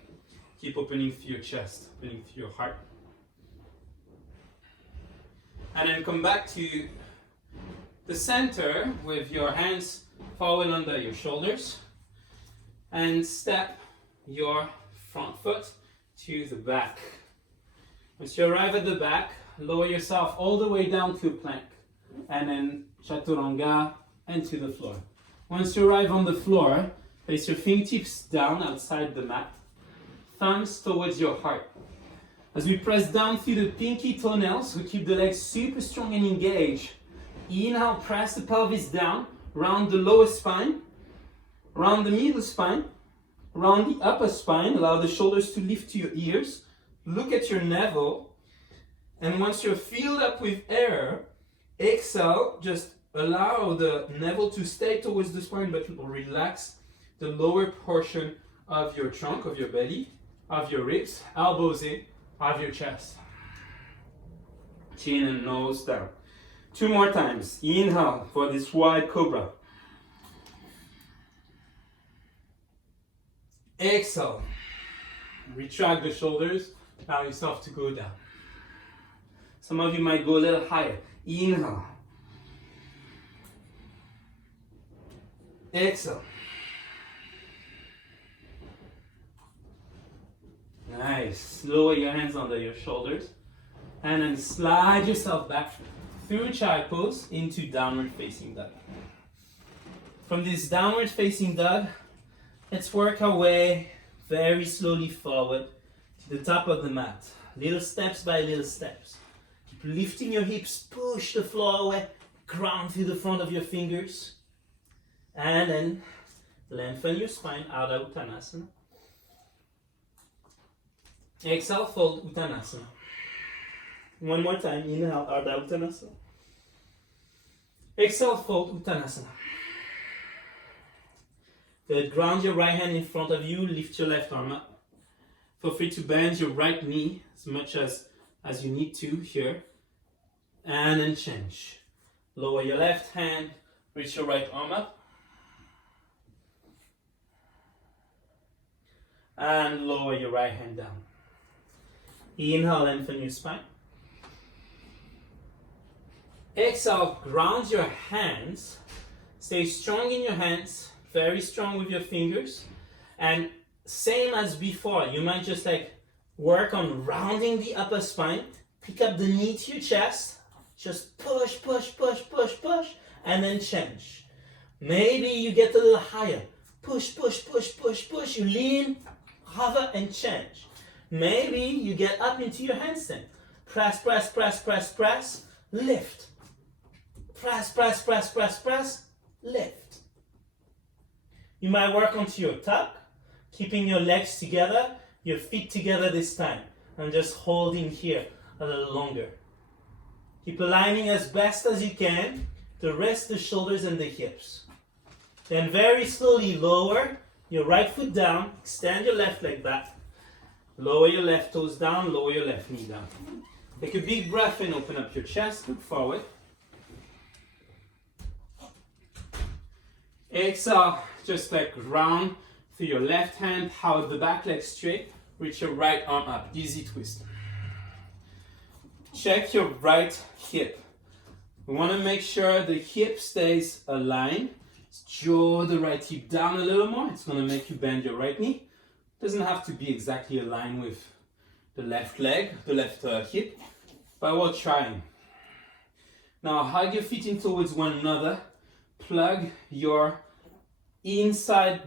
Keep opening through your chest, opening through your heart. And then come back to the center with your hands forward under your shoulders. And step your front foot to the back. Once you arrive at the back, lower yourself all the way down to a plank. And then chaturanga and to the floor. Once you arrive on the floor, place your fingertips down outside the mat. Thumbs towards your heart. As we press down through the pinky toenails, we keep the legs super strong and engaged. Inhale, press the pelvis down, round the lower spine, round the middle spine, round the upper spine. Allow the shoulders to lift to your ears. Look at your navel. And once you're filled up with air, exhale, just allow the navel to stay towards the spine, but relax the lower portion of your trunk, of your belly, of your ribs, elbows in, of your chest. Chin and nose down. 2 more times. Inhale for this wide cobra. Exhale. Retract the shoulders. Allow yourself to go down. Some of you might go a little higher. Inhale. Exhale. Nice. Lower your hands under your shoulders. And then slide yourself back through child pose into downward facing dog. From this downward facing dog, let's work our way very slowly forward to the top of the mat. Little steps by little steps. Keep lifting your hips, push the floor away, ground through the front of your fingers. And then lengthen your spine, Ardha Uttanasana. Exhale, fold Uttanasana. One more time, inhale, Ardha Uttanasana. Exhale, fold Uttanasana. Good, ground your right hand in front of you, lift your left arm up. Feel free to bend your right knee as much as you need to here. And then change. Lower your left hand, reach your right arm up. And lower your right hand down. Inhale, lengthen your spine. Exhale, ground your hands Stay strong in your hands, very strong with your fingers. And same as before, you might just like work on rounding the upper spine, pick up the knee to your chest, just push, push, push, push, push, and then change. Maybe you get a little higher. Push, push, push, push, push. You lean, hover, and change. Maybe you get up into your handstand. Press, press, press, press, press, lift. Press, press, press, press, press, lift. You might work onto your tuck, keeping your legs together, your feet together this time, and just holding here a little longer. Keep aligning as best as you can to rest the shoulders and the hips. Then very slowly lower your right foot down, extend your left leg back, lower your left toes down, lower your left knee down. Take a big breath in, open up your chest, look forward. Exhale, just like round through your left hand, hold the back leg straight, reach your right arm up, easy twist. Check your right hip. We want to make sure the hip stays aligned. Draw the right hip down a little more. It's going to make you bend your right knee. Doesn't have to be exactly aligned with the left leg, the left hip, but we're trying. Now hug your feet in towards one another. Plug your the inside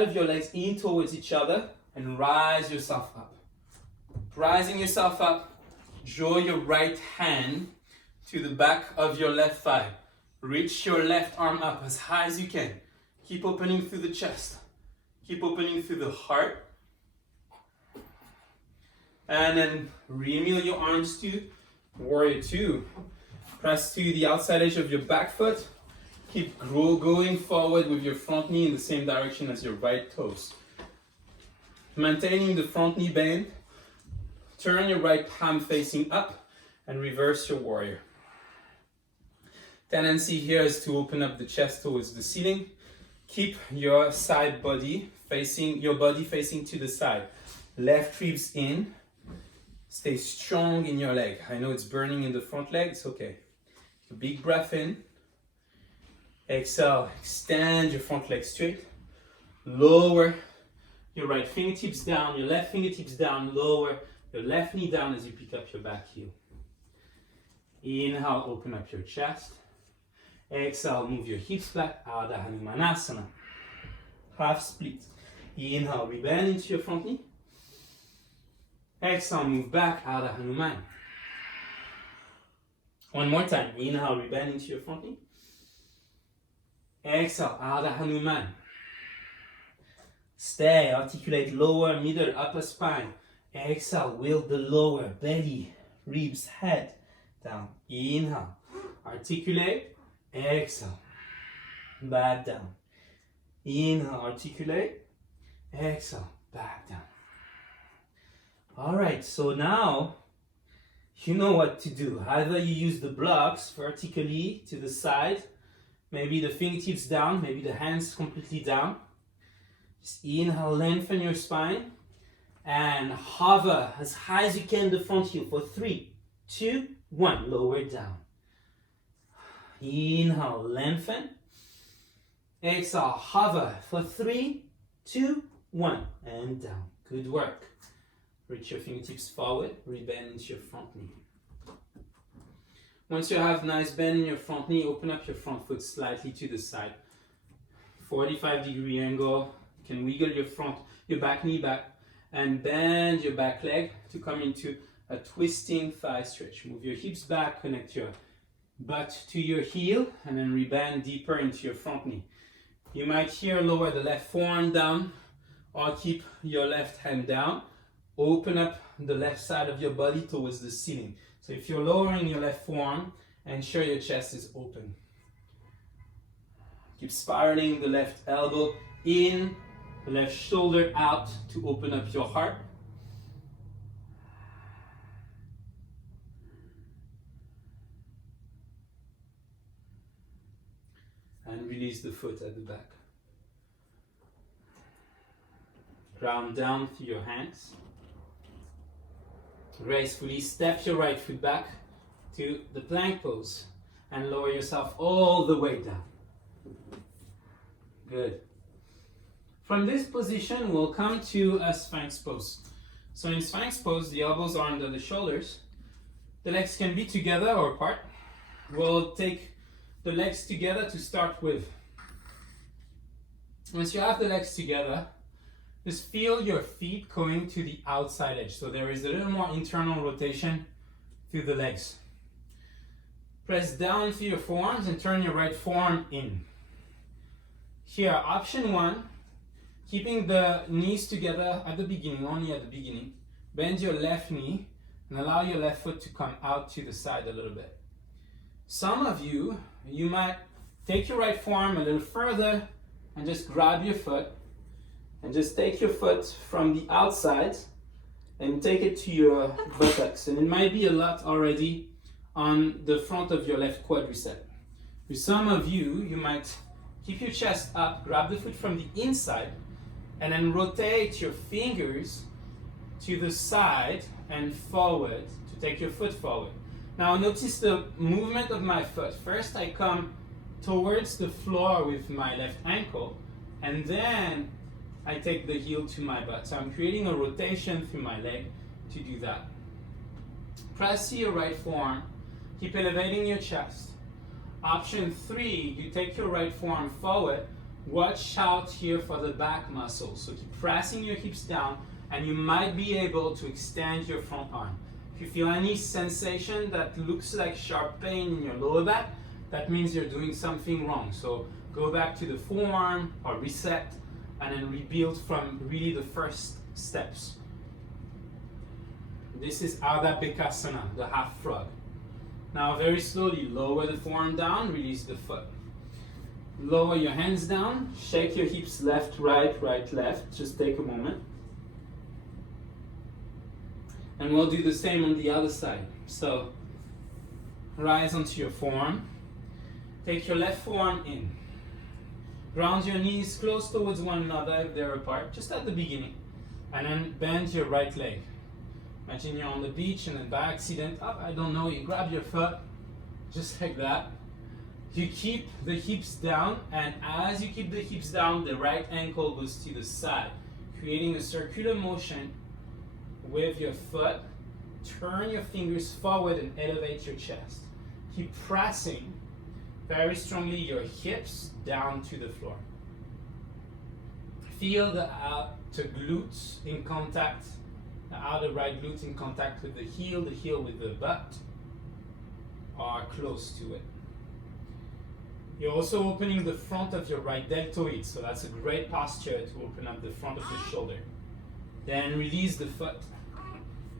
of your legs in towards each other and rise yourself up. Rising yourself up, draw your right hand to the back of your left thigh. Reach your left arm up as high as you can. Keep opening through the chest. Keep opening through the heart. And then re-mill your arms to warrior two. Press to the outside edge of your back foot. Keep going forward with your front knee in the same direction as your right toes. Maintaining the front knee bend. Turn your right palm facing up and reverse your warrior. Tendency here is to open up the chest towards the ceiling. Keep your body facing to the side. Left ribs in. Stay strong in your leg. I know it's burning in the front leg, it's okay. A big breath in. Exhale, extend your front leg straight. Lower your right fingertips down, your left fingertips down, lower your left knee down as you pick up your back heel. Inhale, open up your chest. Exhale, move your hips back, Ardha Hanumanasana. Half split. Inhale, rebend into your front knee. Exhale, move back, Ardha Hanuman. One more time. Inhale, rebend into your front knee. Exhale, Ardha Hanuman. Stay, articulate lower, middle, upper spine. Exhale, wheel the lower, belly, ribs, head down. Inhale, articulate. Exhale, back down. Inhale, articulate. Exhale, back down. All right, so now you know what to do. Either you use the blocks vertically to the side, maybe the fingertips down, maybe the hands completely down. Just inhale, lengthen your spine and hover as high as you can the front heel for 3, 2, 1. Lower down. Inhale, lengthen. Exhale, hover for 3, 2, 1, and down. Good work. Reach your fingertips forward, rebend into your front knee. Once you have nice bend in your front knee, open up your front foot slightly to the side. 45-degree angle. You can wiggle your back knee back and bend your back leg to come into a twisting thigh stretch. Move your hips back, connect your butt to your heel, and then rebend deeper into your front knee. You might here lower the left forearm down or keep your left hand down. Open up the left side of your body towards the ceiling. So if you're lowering your left forearm, ensure your chest is open. Keep spiraling the left elbow in, the left shoulder out to open up your heart. And release the foot at the back. Ground down through your hands. Gracefully step your right foot back to the plank pose and lower yourself all the way down. Good. From this position, we'll come to a Sphinx pose. So in Sphinx pose, the elbows are under the shoulders. The legs can be together or apart. We'll take the legs together to start with. Once you have the legs together, just feel your feet going to the outside edge. So there is a little more internal rotation through the legs. Press down through your forearms and turn your right forearm in. Here, option one, keeping the knees together at the beginning, only at the beginning. Bend your left knee and allow your left foot to come out to the side a little bit. Some of you might take your right forearm a little further and just grab your foot and just take your foot from the outside and take it to your buttocks. And it might be a lot already on the front of your left quadricep. For some of you, you might keep your chest up, grab the foot from the inside, and then rotate your fingers to the side and forward to take your foot forward. Now notice the movement of my foot. First I come towards the floor with my left ankle, and then I take the heel to my butt. So I'm creating a rotation through my leg to do that. Press to your right forearm. Keep elevating your chest. Option 3, you take your right forearm forward. Watch out here for the back muscles. So keep pressing your hips down, and you might be able to extend your front arm. If you feel any sensation that looks like sharp pain in your lower back, that means you're doing something wrong. So go back to the forearm or reset, and then rebuild from really the first steps. This is Ardha Bekasana, the half frog. Now very slowly lower the forearm down, release the foot. Lower your hands down, shake your hips left, right, right, left. Just take a moment. And we'll do the same on the other side. So rise onto your forearm. Take your left forearm in. Ground your knees close towards one another if they're apart, just at the beginning. And then bend your right leg. Imagine you're on the beach and then by accident, I don't know, you grab your foot, just like that. You keep the hips down, and as you keep the hips down, the right ankle goes to the side, creating a circular motion with your foot. Turn your fingers forward and elevate your chest. Keep pressing very strongly your hips down to the floor. Feel the outer glutes in contact, the outer right glute in contact with the heel with the butt, or close to it. You're also opening the front of your right deltoid, so that's a great posture to open up the front of the shoulder. Then release the foot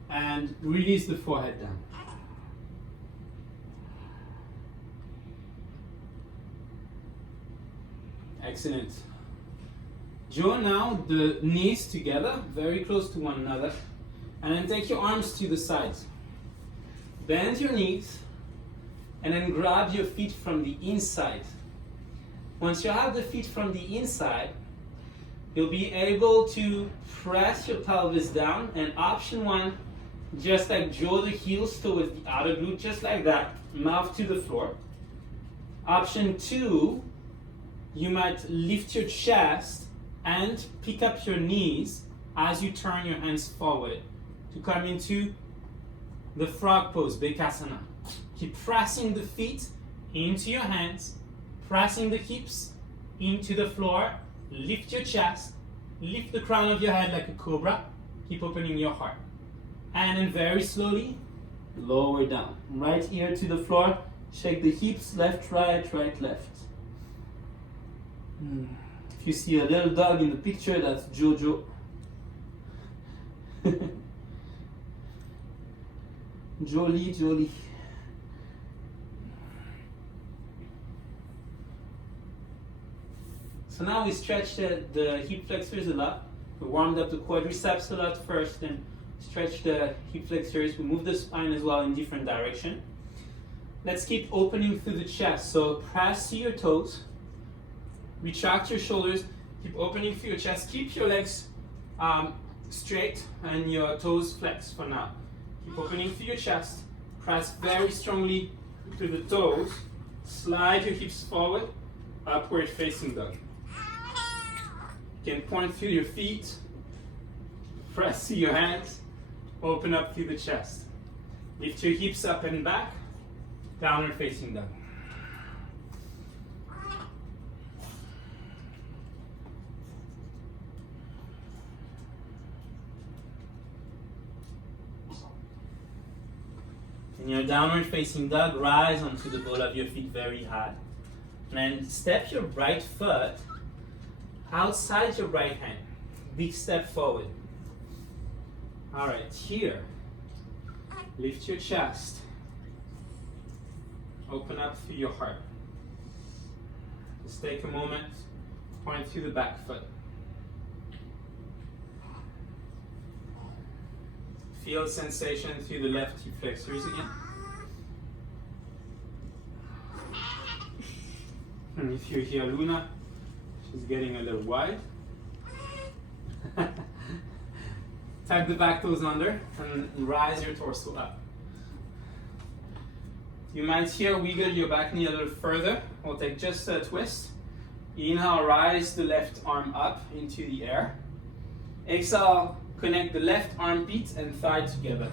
and release the forehead down. Excellent. Draw now the knees together, very close to one another, and then take your arms to the sides. Bend your knees, and then grab your feet from the inside. Once you have the feet from the inside, you'll be able to press your pelvis down, and option 1, just like draw the heels towards the outer glute, just like that, mouth to the floor. Option 2, you might lift your chest and pick up your knees as you turn your hands forward to come into the frog pose, Bekasana. Keep pressing the feet into your hands, pressing the hips into the floor, lift your chest, lift the crown of your head like a cobra, keep opening your heart. And then very slowly, lower down. Right ear to the floor, shake the hips, left, right, right, left. If you see a little dog in the picture, that's Jojo. Jolie, Jolie. So now we stretched the hip flexors a lot. We warmed up the quadriceps a lot first, then stretch the hip flexors. We move the spine as well in different direction. Let's keep opening through the chest. So press to your toes. Retract your shoulders. Keep opening through your chest. Keep your legs straight and your toes flexed for now. Keep opening through your chest. Press very strongly through the toes. Slide your hips forward. Upward facing dog. You can point through your feet, press through your hands, open up through the chest. Lift your hips up and back, downward facing dog. In your downward facing dog, rise onto the ball of your feet very high. And then step your right foot outside your right hand. Big step forward. Alright, here. Lift your chest. Open up through your heart. Just take a moment, point through the back foot. Feel sensation through the left hip flexors again. And if you hear Luna, she's getting a little wide. Tag the back toes under and rise your torso up. You might here wiggle your back knee a little further. We'll take just a twist. Inhale, rise the left arm up into the air. Exhale, connect the left armpit and thigh together.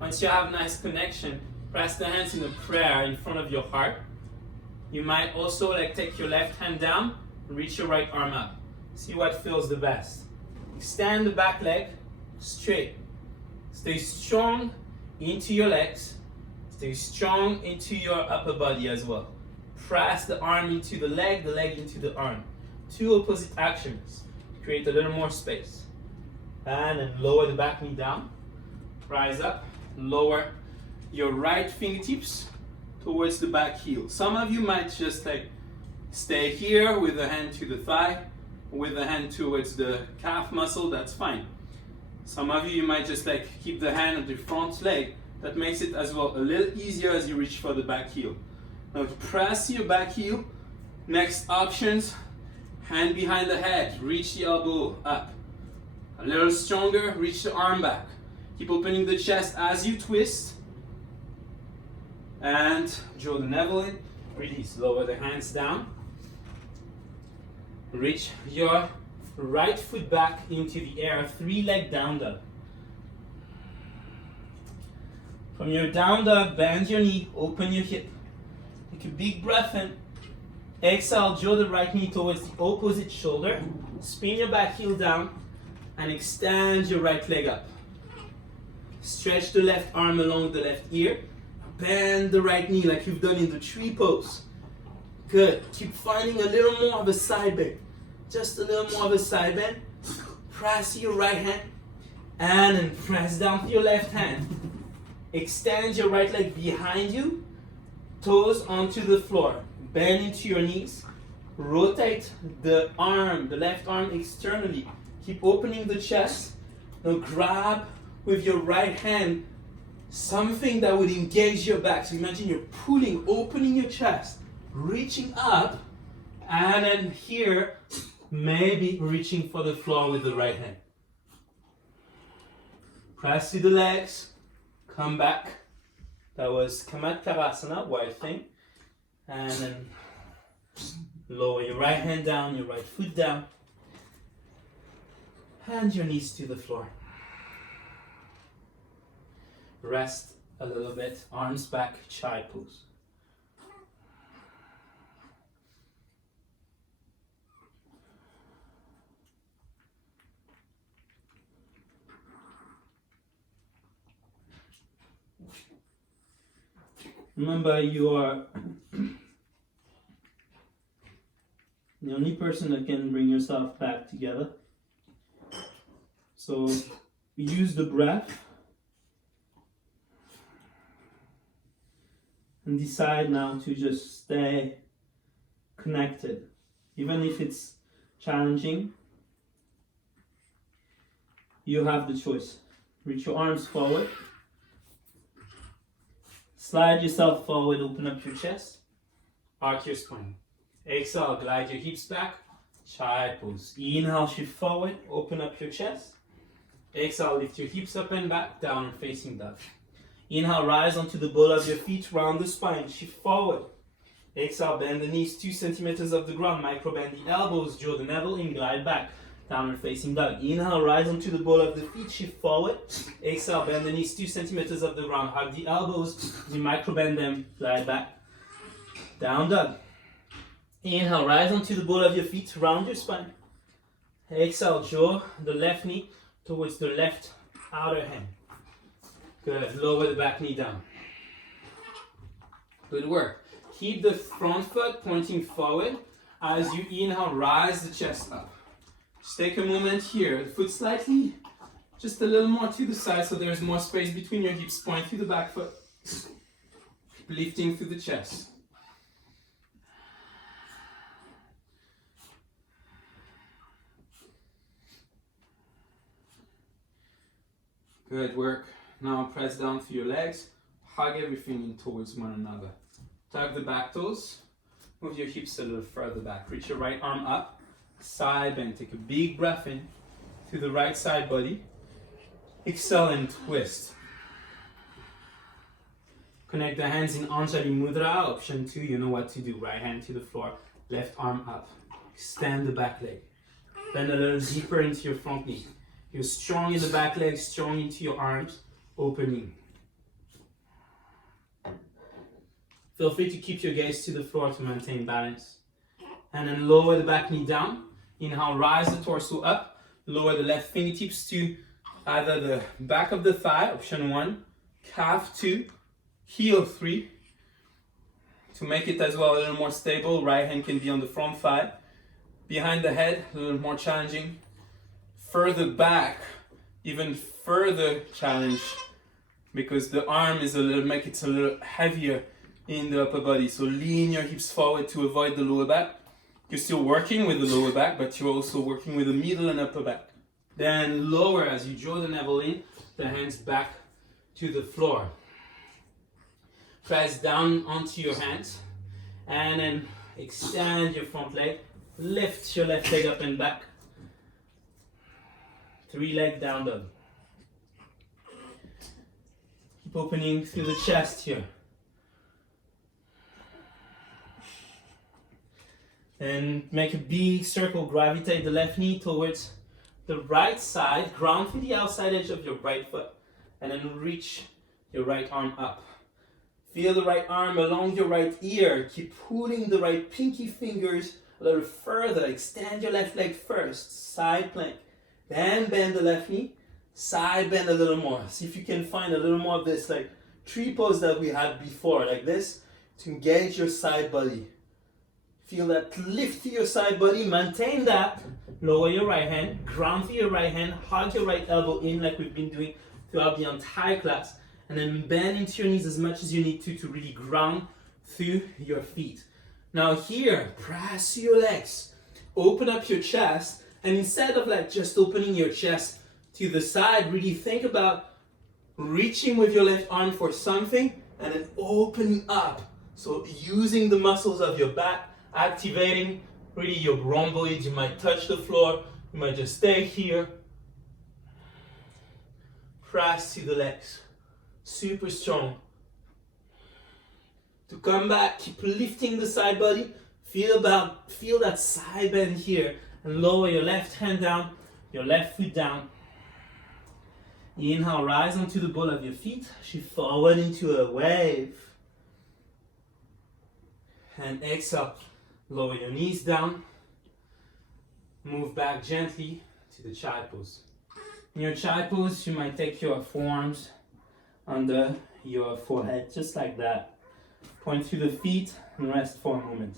Once you have nice connection, press the hands in a prayer in front of your heart. You might also take your left hand down and reach your right arm up. See what feels the best. Extend the back leg straight. Stay strong into your legs. Stay strong into your upper body as well. Press the arm into the leg into the arm. Two opposite actions. Create a little more space. And then lower the back knee down. Rise up. Lower your right fingertips towards the back heel. Some of you might just stay here with the hand to the thigh, with the hand towards the calf muscle. That's fine. Some of you might just keep the hand on the front leg. That makes it as well a little easier as you reach for the back heel. Now press your back heel. Next options. Hand behind the head, reach the elbow up. A little stronger, reach the arm back. Keep opening the chest as you twist. And draw the navel in, release. Lower the hands down. Reach your right foot back into the air, 3-leg down dog. From your down dog, bend your knee, open your hip. Take a big breath in. Exhale, draw the right knee towards the opposite shoulder. Spin your back heel down and extend your right leg up. Stretch the left arm along the left ear. Bend the right knee like you've done in the tree pose. Good. Keep finding a little more of a side bend. Just a little more of a side bend. Press your right hand and then press down with your left hand. Extend your right leg behind you. Toes onto the floor. Bend into your knees. Rotate the arm, the left arm externally. Keep opening the chest. Now grab with your right hand something that would engage your back. So imagine you're pulling, opening your chest, reaching up, and then here, maybe reaching for the floor with the right hand. Press through the legs, come back. That was Kamatkarasana, wild thing. And then lower your right hand down, your right foot down, and your knees to the floor. Rest a little bit, arms back, child pose. Remember, you are the only person that can bring yourself back together. So use the breath and decide now to just stay connected. Even if it's challenging, you have the choice. Reach your arms forward. Slide yourself forward, open up your chest. Arc your spine. Exhale, glide your hips back. Child pose. Inhale, shift forward, open up your chest. Exhale, lift your hips up and back, downward facing dog. Inhale, rise onto the ball of your feet, round the spine, shift forward. Exhale, bend the knees 2 centimeters off the ground. Micro bend the elbows, draw the navel in, glide back. Downward facing dog. Inhale, rise onto the ball of the feet, shift forward. Exhale, bend the knees 2 centimeters off the ground. Hug the elbows, you micro bend them, glide back. Down dog. Inhale, rise onto the ball of your feet, round your spine. Exhale, draw the left knee towards the left outer hand. Good, lower the back knee down. Good work. Keep the front foot pointing forward. As you inhale, rise the chest up. Just take a moment here. The foot slightly, just a little more to the side so there's more space between your hips. Point through the back foot. Lifting through the chest. Good work. Now press down through your legs. Hug everything in towards one another. Tug the back toes. Move your hips a little further back. Reach your right arm up. Side bend. Take a big breath in through the right side body. Exhale and twist. Connect the hands in Anjali Mudra. Option 2, you know what to do. Right hand to the floor. Left arm up. Extend the back leg. Bend a little deeper into your front knee. You're strong in the back leg, strong into your arms. Opening. Feel free to keep your gaze to the floor to maintain balance. And then lower the back knee down. Inhale, rise the torso up. Lower the left fingertips to either the back of the thigh, option 1, calf 2, heel 3. To make it as well a little more stable, right hand can be on the front thigh. Behind the head, a little more challenging. Further back, even further challenge, because the arm is make it a little heavier in the upper body. So lean your hips forward to avoid the lower back. You're still working with the lower back, but you're also working with the middle and upper back. Then lower as you draw the navel in, the hands back to the floor. Press down onto your hands and then extend your front leg. Lift your left leg up and back. 3-leg down dog. Keep opening through the chest here. And make a big circle. Gravitate the left knee towards the right side. Ground through the outside edge of your right foot. And then reach your right arm up. Feel the right arm along your right ear. Keep pulling the right pinky fingers a little further. Extend your left leg first. Side plank. Then bend the left knee, side bend a little more. See if you can find a little more of this like tree pose that we had before, like this, to engage your side body. Feel that lift to your side body, maintain that. Lower your right hand, ground through your right hand, hug your right elbow in like we've been doing throughout the entire class. And then bend into your knees as much as you need to really ground through your feet. Now here, press your legs, open up your chest. And instead of like just opening your chest to the side, really think about reaching with your left arm for something and then opening up. So using the muscles of your back, activating really your rhomboids. You might touch the floor, you might just stay here. Press to the legs, super strong. To come back, keep lifting the side body. Feel that side bend here. And lower your left hand down, your left foot down. Inhale, rise onto the ball of your feet. Shift forward into a wave. And exhale, lower your knees down. Move back gently to the child pose. In your child pose, you might take your forearms under your forehead, just like that. Point through the feet and rest for a moment.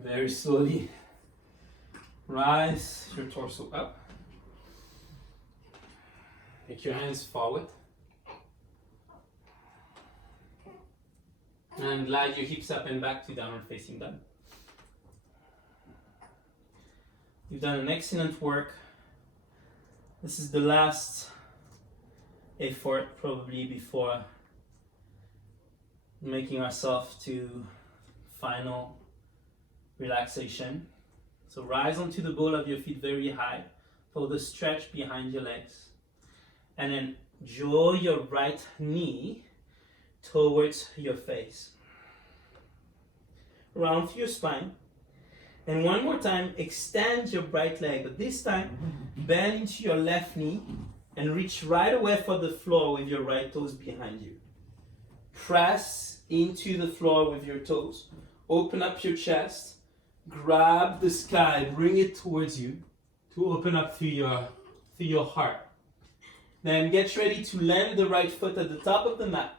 Very slowly rise your torso up. Take your hands forward. And glide your hips up and back to downward facing dog. You've done an excellent work. This is the last effort probably before making ourselves to final relaxation. So rise onto the ball of your feet very high. Feel the stretch behind your legs. And then draw your right knee towards your face. Round through your spine. And one more time, extend your right leg, but this time, bend into your left knee and reach right away for the floor with your right toes behind you. Press into the floor with your toes. Open up your chest. Grab the sky, bring it towards you to open up through your heart. Then get ready to land the right foot at the top of the mat.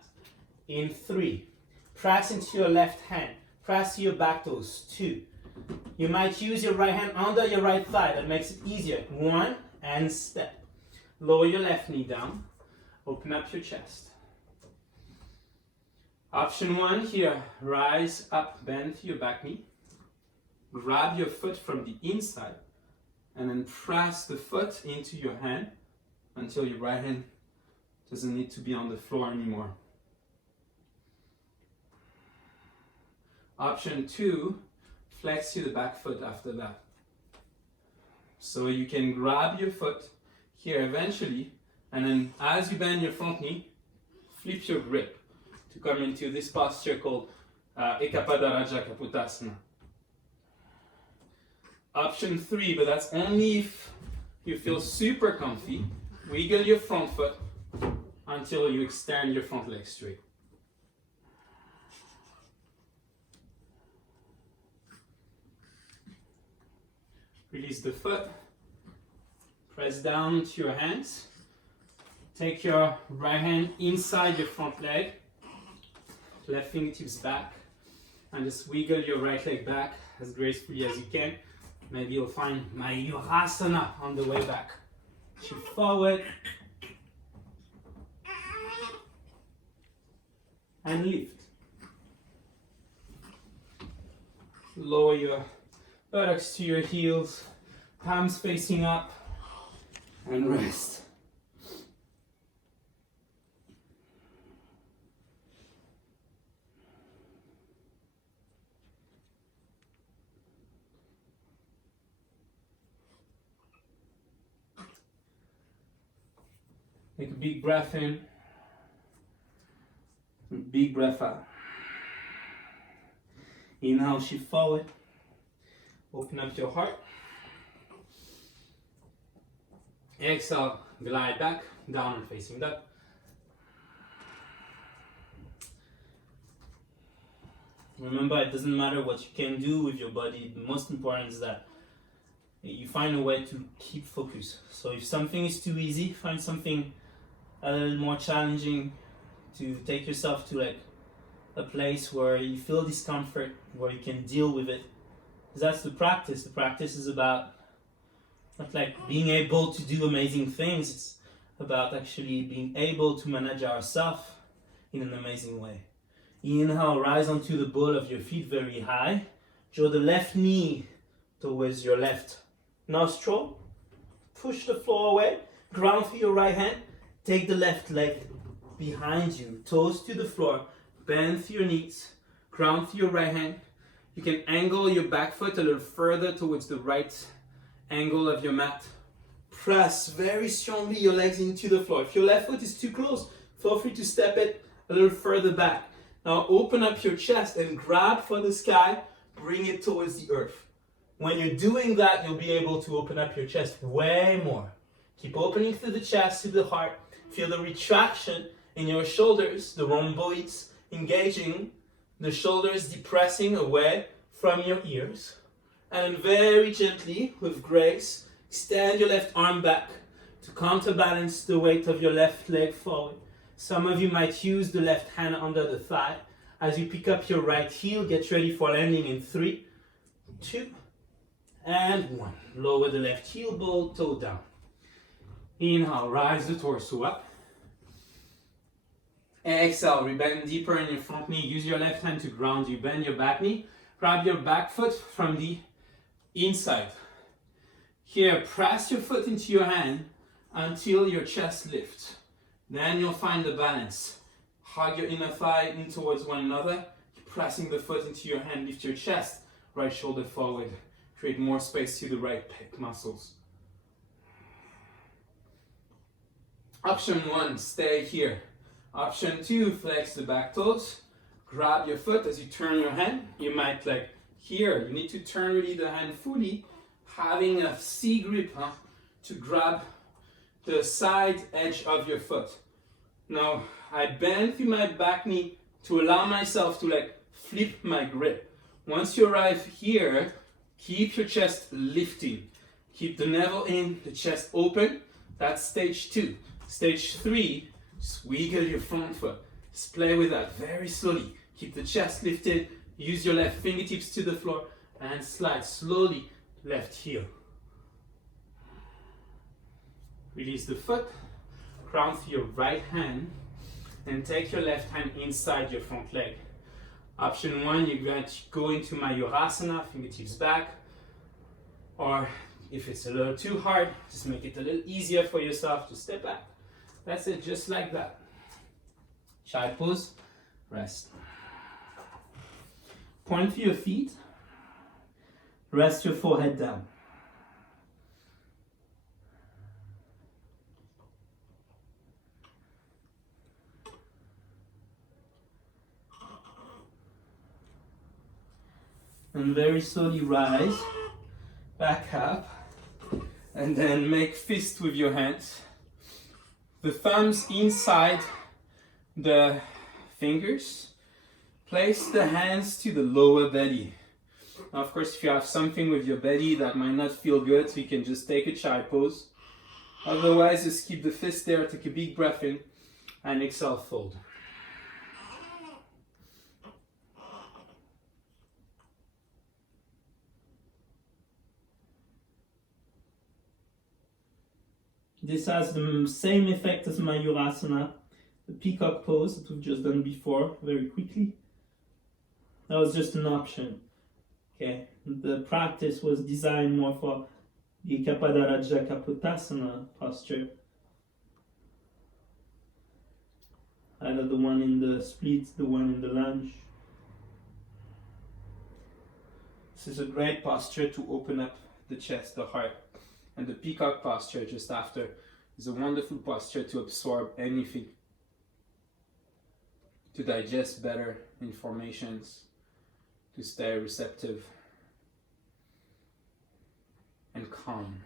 In 3. Press into your left hand. Press to your back toes. 2. You might use your right hand under your right thigh. That makes it easier. 1, and step. Lower your left knee down. Open up your chest. Option 1 here. Rise up, bend to your back knee. Grab your foot from the inside. And then press the foot into your hand until your right hand doesn't need to be on the floor anymore. Option 2. Flex to the back foot after that. So you can grab your foot here eventually, and then as you bend your front knee, flip your grip to come into this posture called Eka Pada Rajakapotasana. Option 3, but that's only if you feel super comfy, wiggle your front foot until you extend your front leg straight. Release the foot, press down to your hands, take your right hand inside your front leg, left fingertips back, and just wiggle your right leg back as gracefully as you can. Maybe you'll find Mayurasana on the way back. Shift forward, and lift. Lower your buttocks to your heels, palms facing up, and rest. Take a big breath in, big breath out. Inhale, shift forward. Open up your heart. Exhale, glide back, down and facing up. Remember, it doesn't matter what you can do with your body. The most important is that you find a way to keep focus. So if something is too easy, find something a little more challenging to take yourself to like a place where you feel discomfort, where you can deal with it. Because that's the practice. The practice is about not like being able to do amazing things. It's about actually being able to manage ourselves in an amazing way. Inhale, rise onto the ball of your feet very high. Draw the left knee towards your left nostril. Push the floor away. Ground through your right hand. Take the left leg behind you. Toes to the floor. Bend through your knees. Ground through your right hand. You can angle your back foot a little further towards the right angle of your mat. Press very strongly your legs into the floor. If your left foot is too close, feel free to step it a little further back. Now open up your chest and grab for the sky. Bring it towards the earth. When you're doing that, you'll be able to open up your chest way more. Keep opening through the chest to the heart. Feel the retraction in your shoulders, the rhomboids engaging, the shoulders depressing away from your ears. And very gently, with grace, extend your left arm back to counterbalance the weight of your left leg forward. Some of you might use the left hand under the thigh. As you pick up your right heel, get ready for landing in 3, 2, and 1. Lower the left heel, ball, toe down. Inhale, rise the torso up. Exhale, rebend deeper in your front knee. Use your left hand to ground you. Bend your back knee. Grab your back foot from the inside. Here, press your foot into your hand until your chest lifts. Then you'll find the balance. Hug your inner thigh in towards one another, pressing the foot into your hand, lift your chest, right shoulder forward, create more space to the right pec muscles. Option 1, stay here. Option 2, flex the back toes, grab your foot as you turn your hand. You might like here, you need to turn really the hand fully, having a C grip to grab the side edge of your foot. Now, I bend through my back knee to allow myself to like flip my grip. Once you arrive here, keep your chest lifting. Keep the navel in, the chest open. That's stage 2. Stage 3, just wiggle your front foot. Just play with that very slowly. Keep the chest lifted. Use your left fingertips to the floor and slide slowly left heel. Release the foot, ground through your right hand, and take your left hand inside your front leg. Option 1, you're going to go into Mayurasana, fingertips back, or if it's a little too hard, just make it a little easier for yourself to step back. That's it, just like that. Child pose, rest. Point for your feet, rest your forehead down. And very slowly rise, back up, and then make fist with your hands. The thumbs inside the fingers. Place the hands to the lower belly. Now, of course, if you have something with your belly that might not feel good, so you can just take a child pose. Otherwise, just keep the fist there, take a big breath in, and exhale, fold. This has the same effect as Mayurasana, the peacock pose that we've just done before, very quickly. That was just an option. Okay, the practice was designed more for the Eka Pada Rajakapotasana posture. Either the one in the split, the one in the lunge. This is a great posture to open up the chest, the heart. And the peacock posture just after is a wonderful posture to absorb anything, to digest better informations, to stay receptive and calm.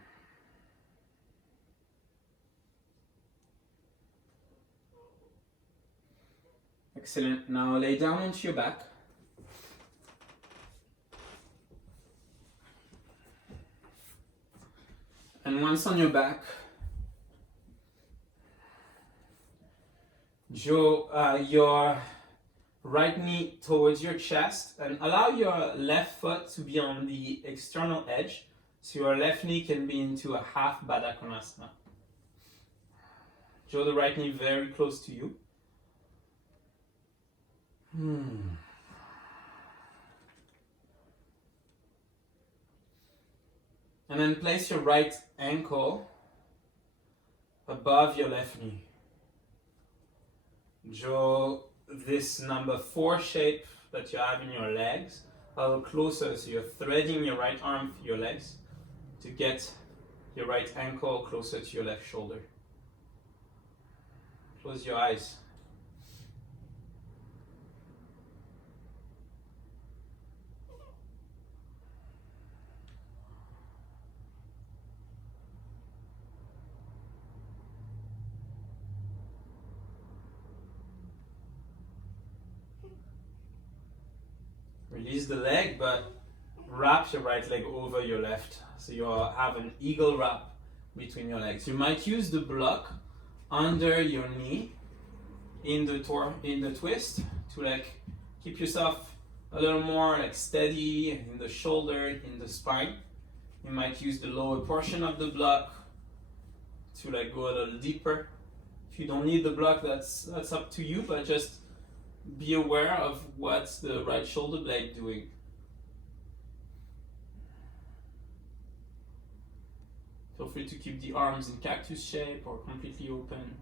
Excellent. Now lay down onto your back. And once on your back, draw your right knee towards your chest and allow your left foot to be on the external edge, so your left knee can be into a half Baddha Konasana. Draw the right knee very close to you. And then place your right ankle above your left knee. Draw this number 4 shape that you have in your legs a little closer, so you're threading your right arm through your legs to get your right ankle closer to your left shoulder. Close your eyes. Release the leg, but wrap your right leg over your left. So you have an eagle wrap between your legs. You might use the block under your knee in the twist to like keep yourself a little more like steady in the shoulder, in the spine. You might use the lower portion of the block to like go a little deeper. If you don't need the block, that's up to you, but just be aware of what's the right shoulder blade doing. Feel free to keep the arms in cactus shape or completely open.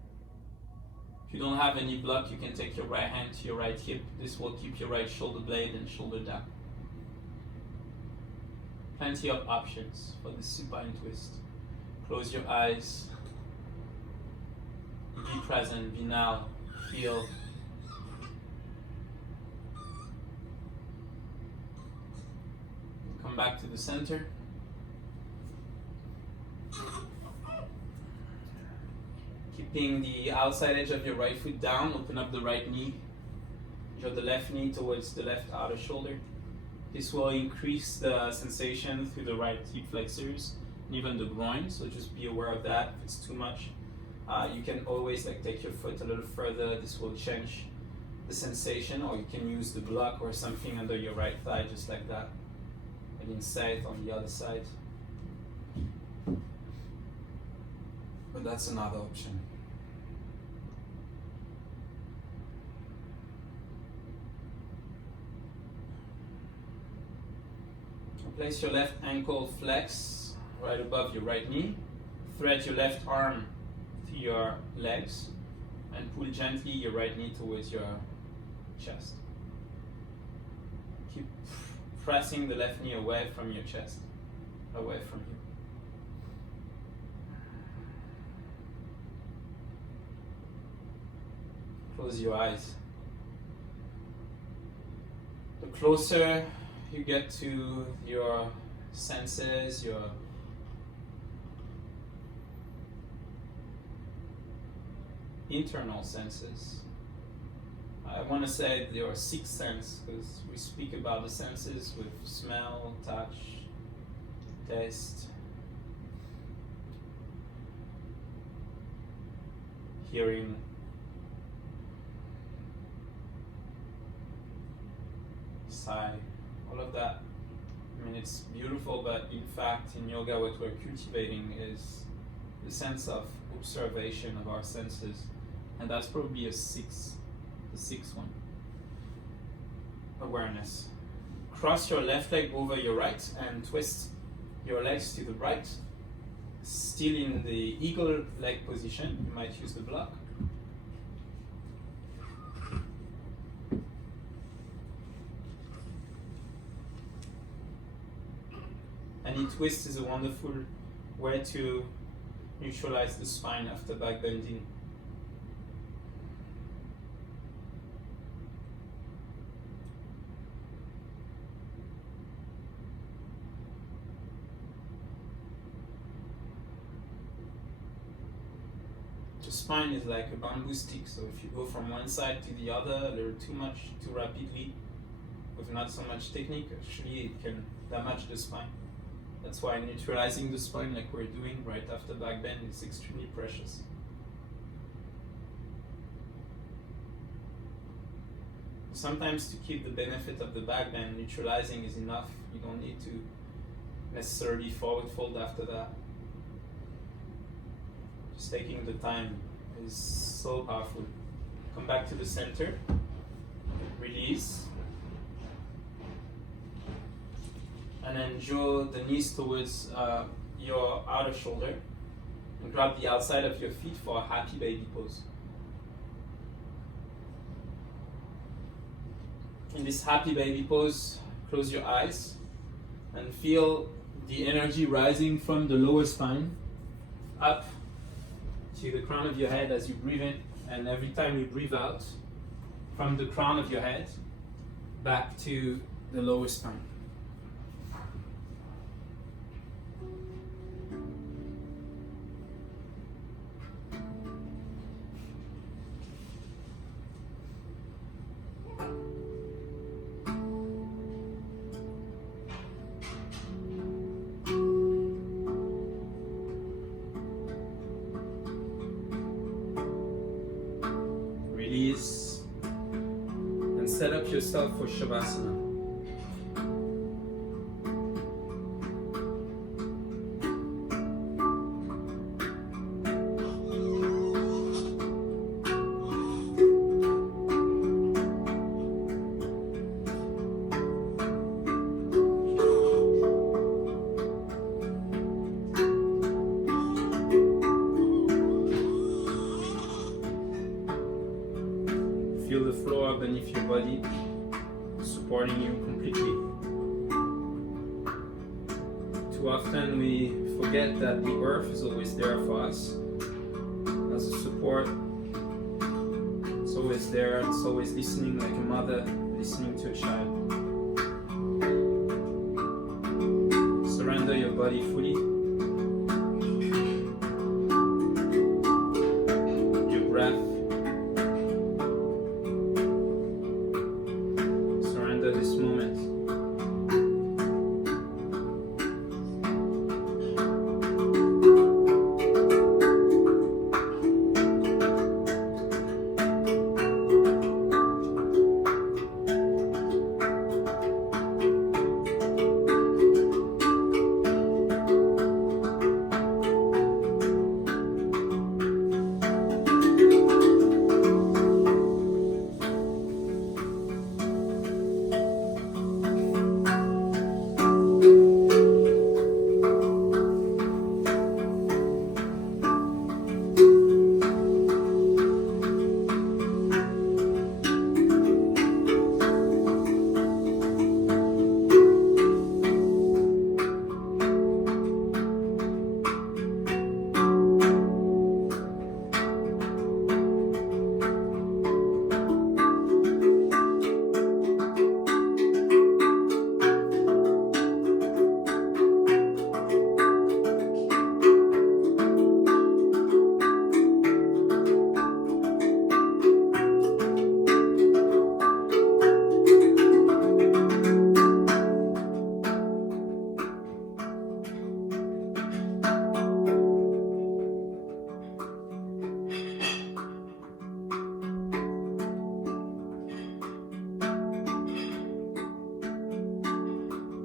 you don't have any block, you can take your right hand to your right hip. This will keep your right shoulder blade and shoulder down. Plenty of options for the supine twist. Close your eyes. Be present, be now, feel. Come back to the center. Keeping the outside edge of your right foot down, open up the right knee. Draw the left knee towards the left outer shoulder. This will increase the sensation through the right hip flexors and even the groin, so just be aware of that. If it's too much, you can always take your foot a little further. This will change the sensation, or you can use the block or something under your right thigh, just like that, and inside on the other side. But that's another option. Place your left ankle flex right above your right knee. Thread your left arm to your legs and pull gently your right knee towards your chest. Keep pressing the left knee away from your chest, away from you. Close your eyes. The closer you get to your senses, your internal senses. I want to say your sixth sense, because we speak about the senses with smell, touch, taste, hearing. Sigh. All of that, I mean, it's beautiful, but in fact, in yoga, what we're cultivating is the sense of observation of our senses, and that's probably the sixth one. Awareness. Cross your left leg over your right and twist your legs to the right, still in the eagle leg position. You might use the block. Any twist is a wonderful way to neutralize the spine after back bending. The spine is like a bamboo stick, so if you go from one side to the other a little too much, too rapidly, with not so much technique, actually it can damage the spine. That's why neutralizing the spine like we're doing right after back bend is extremely precious. Sometimes to keep the benefit of the back bend, neutralizing is enough. You don't need to necessarily forward fold after that. Just taking the time is so powerful. Come back to the center, release. And then draw the knees towards your outer shoulder and grab the outside of your feet for a happy baby pose. In this happy baby pose, close your eyes and feel the energy rising from the lower spine up to the crown of your head as you breathe in, and every time you breathe out, from the crown of your head back to the lower spine. Release and set up yourself for Shavasana. supporting you completely. Too often we forget that the earth is always there for us as a support. It's always there, it's always listening like a mother listening to a child. Surrender your body fully. Your breath. Surrender this moment.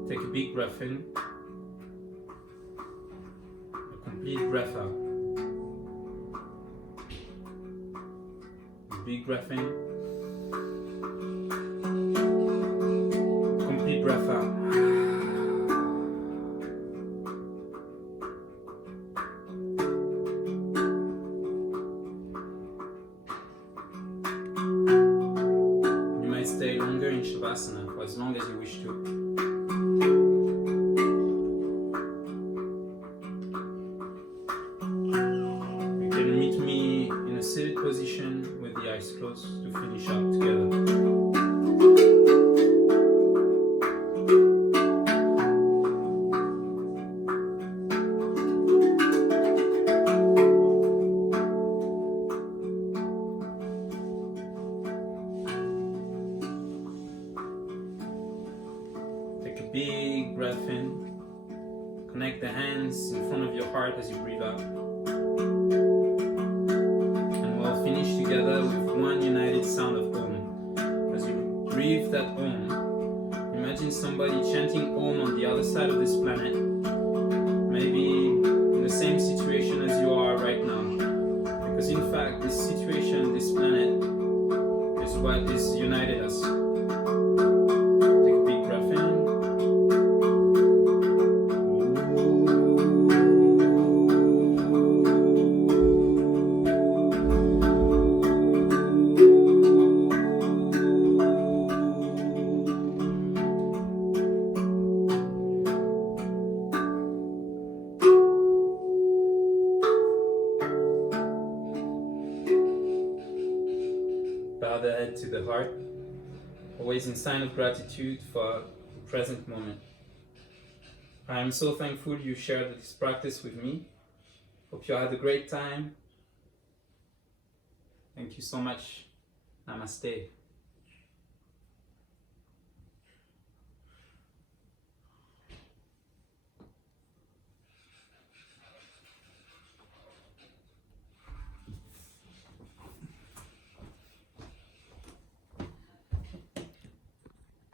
Take a big breath in, a complete breath out. A big breath in, complete breath out. You might stay longer in Shavasana for as long as you wish to. Seated position with the eyes closed to finish up together. Take a big breath in. Connect the hands in front of your heart as you breathe out. Finish together with one united sound of Om. As you breathe that Om, imagine somebody chanting Om on the other side of this planet, maybe in the same situation as you are right now. Because in fact, this situation, this planet, is what is united us. Take a big breath in. Bow the head to the heart, always in sign of gratitude for the present moment. I am so thankful you shared this practice with me. Hope you had a great time. Thank you so much. Namaste.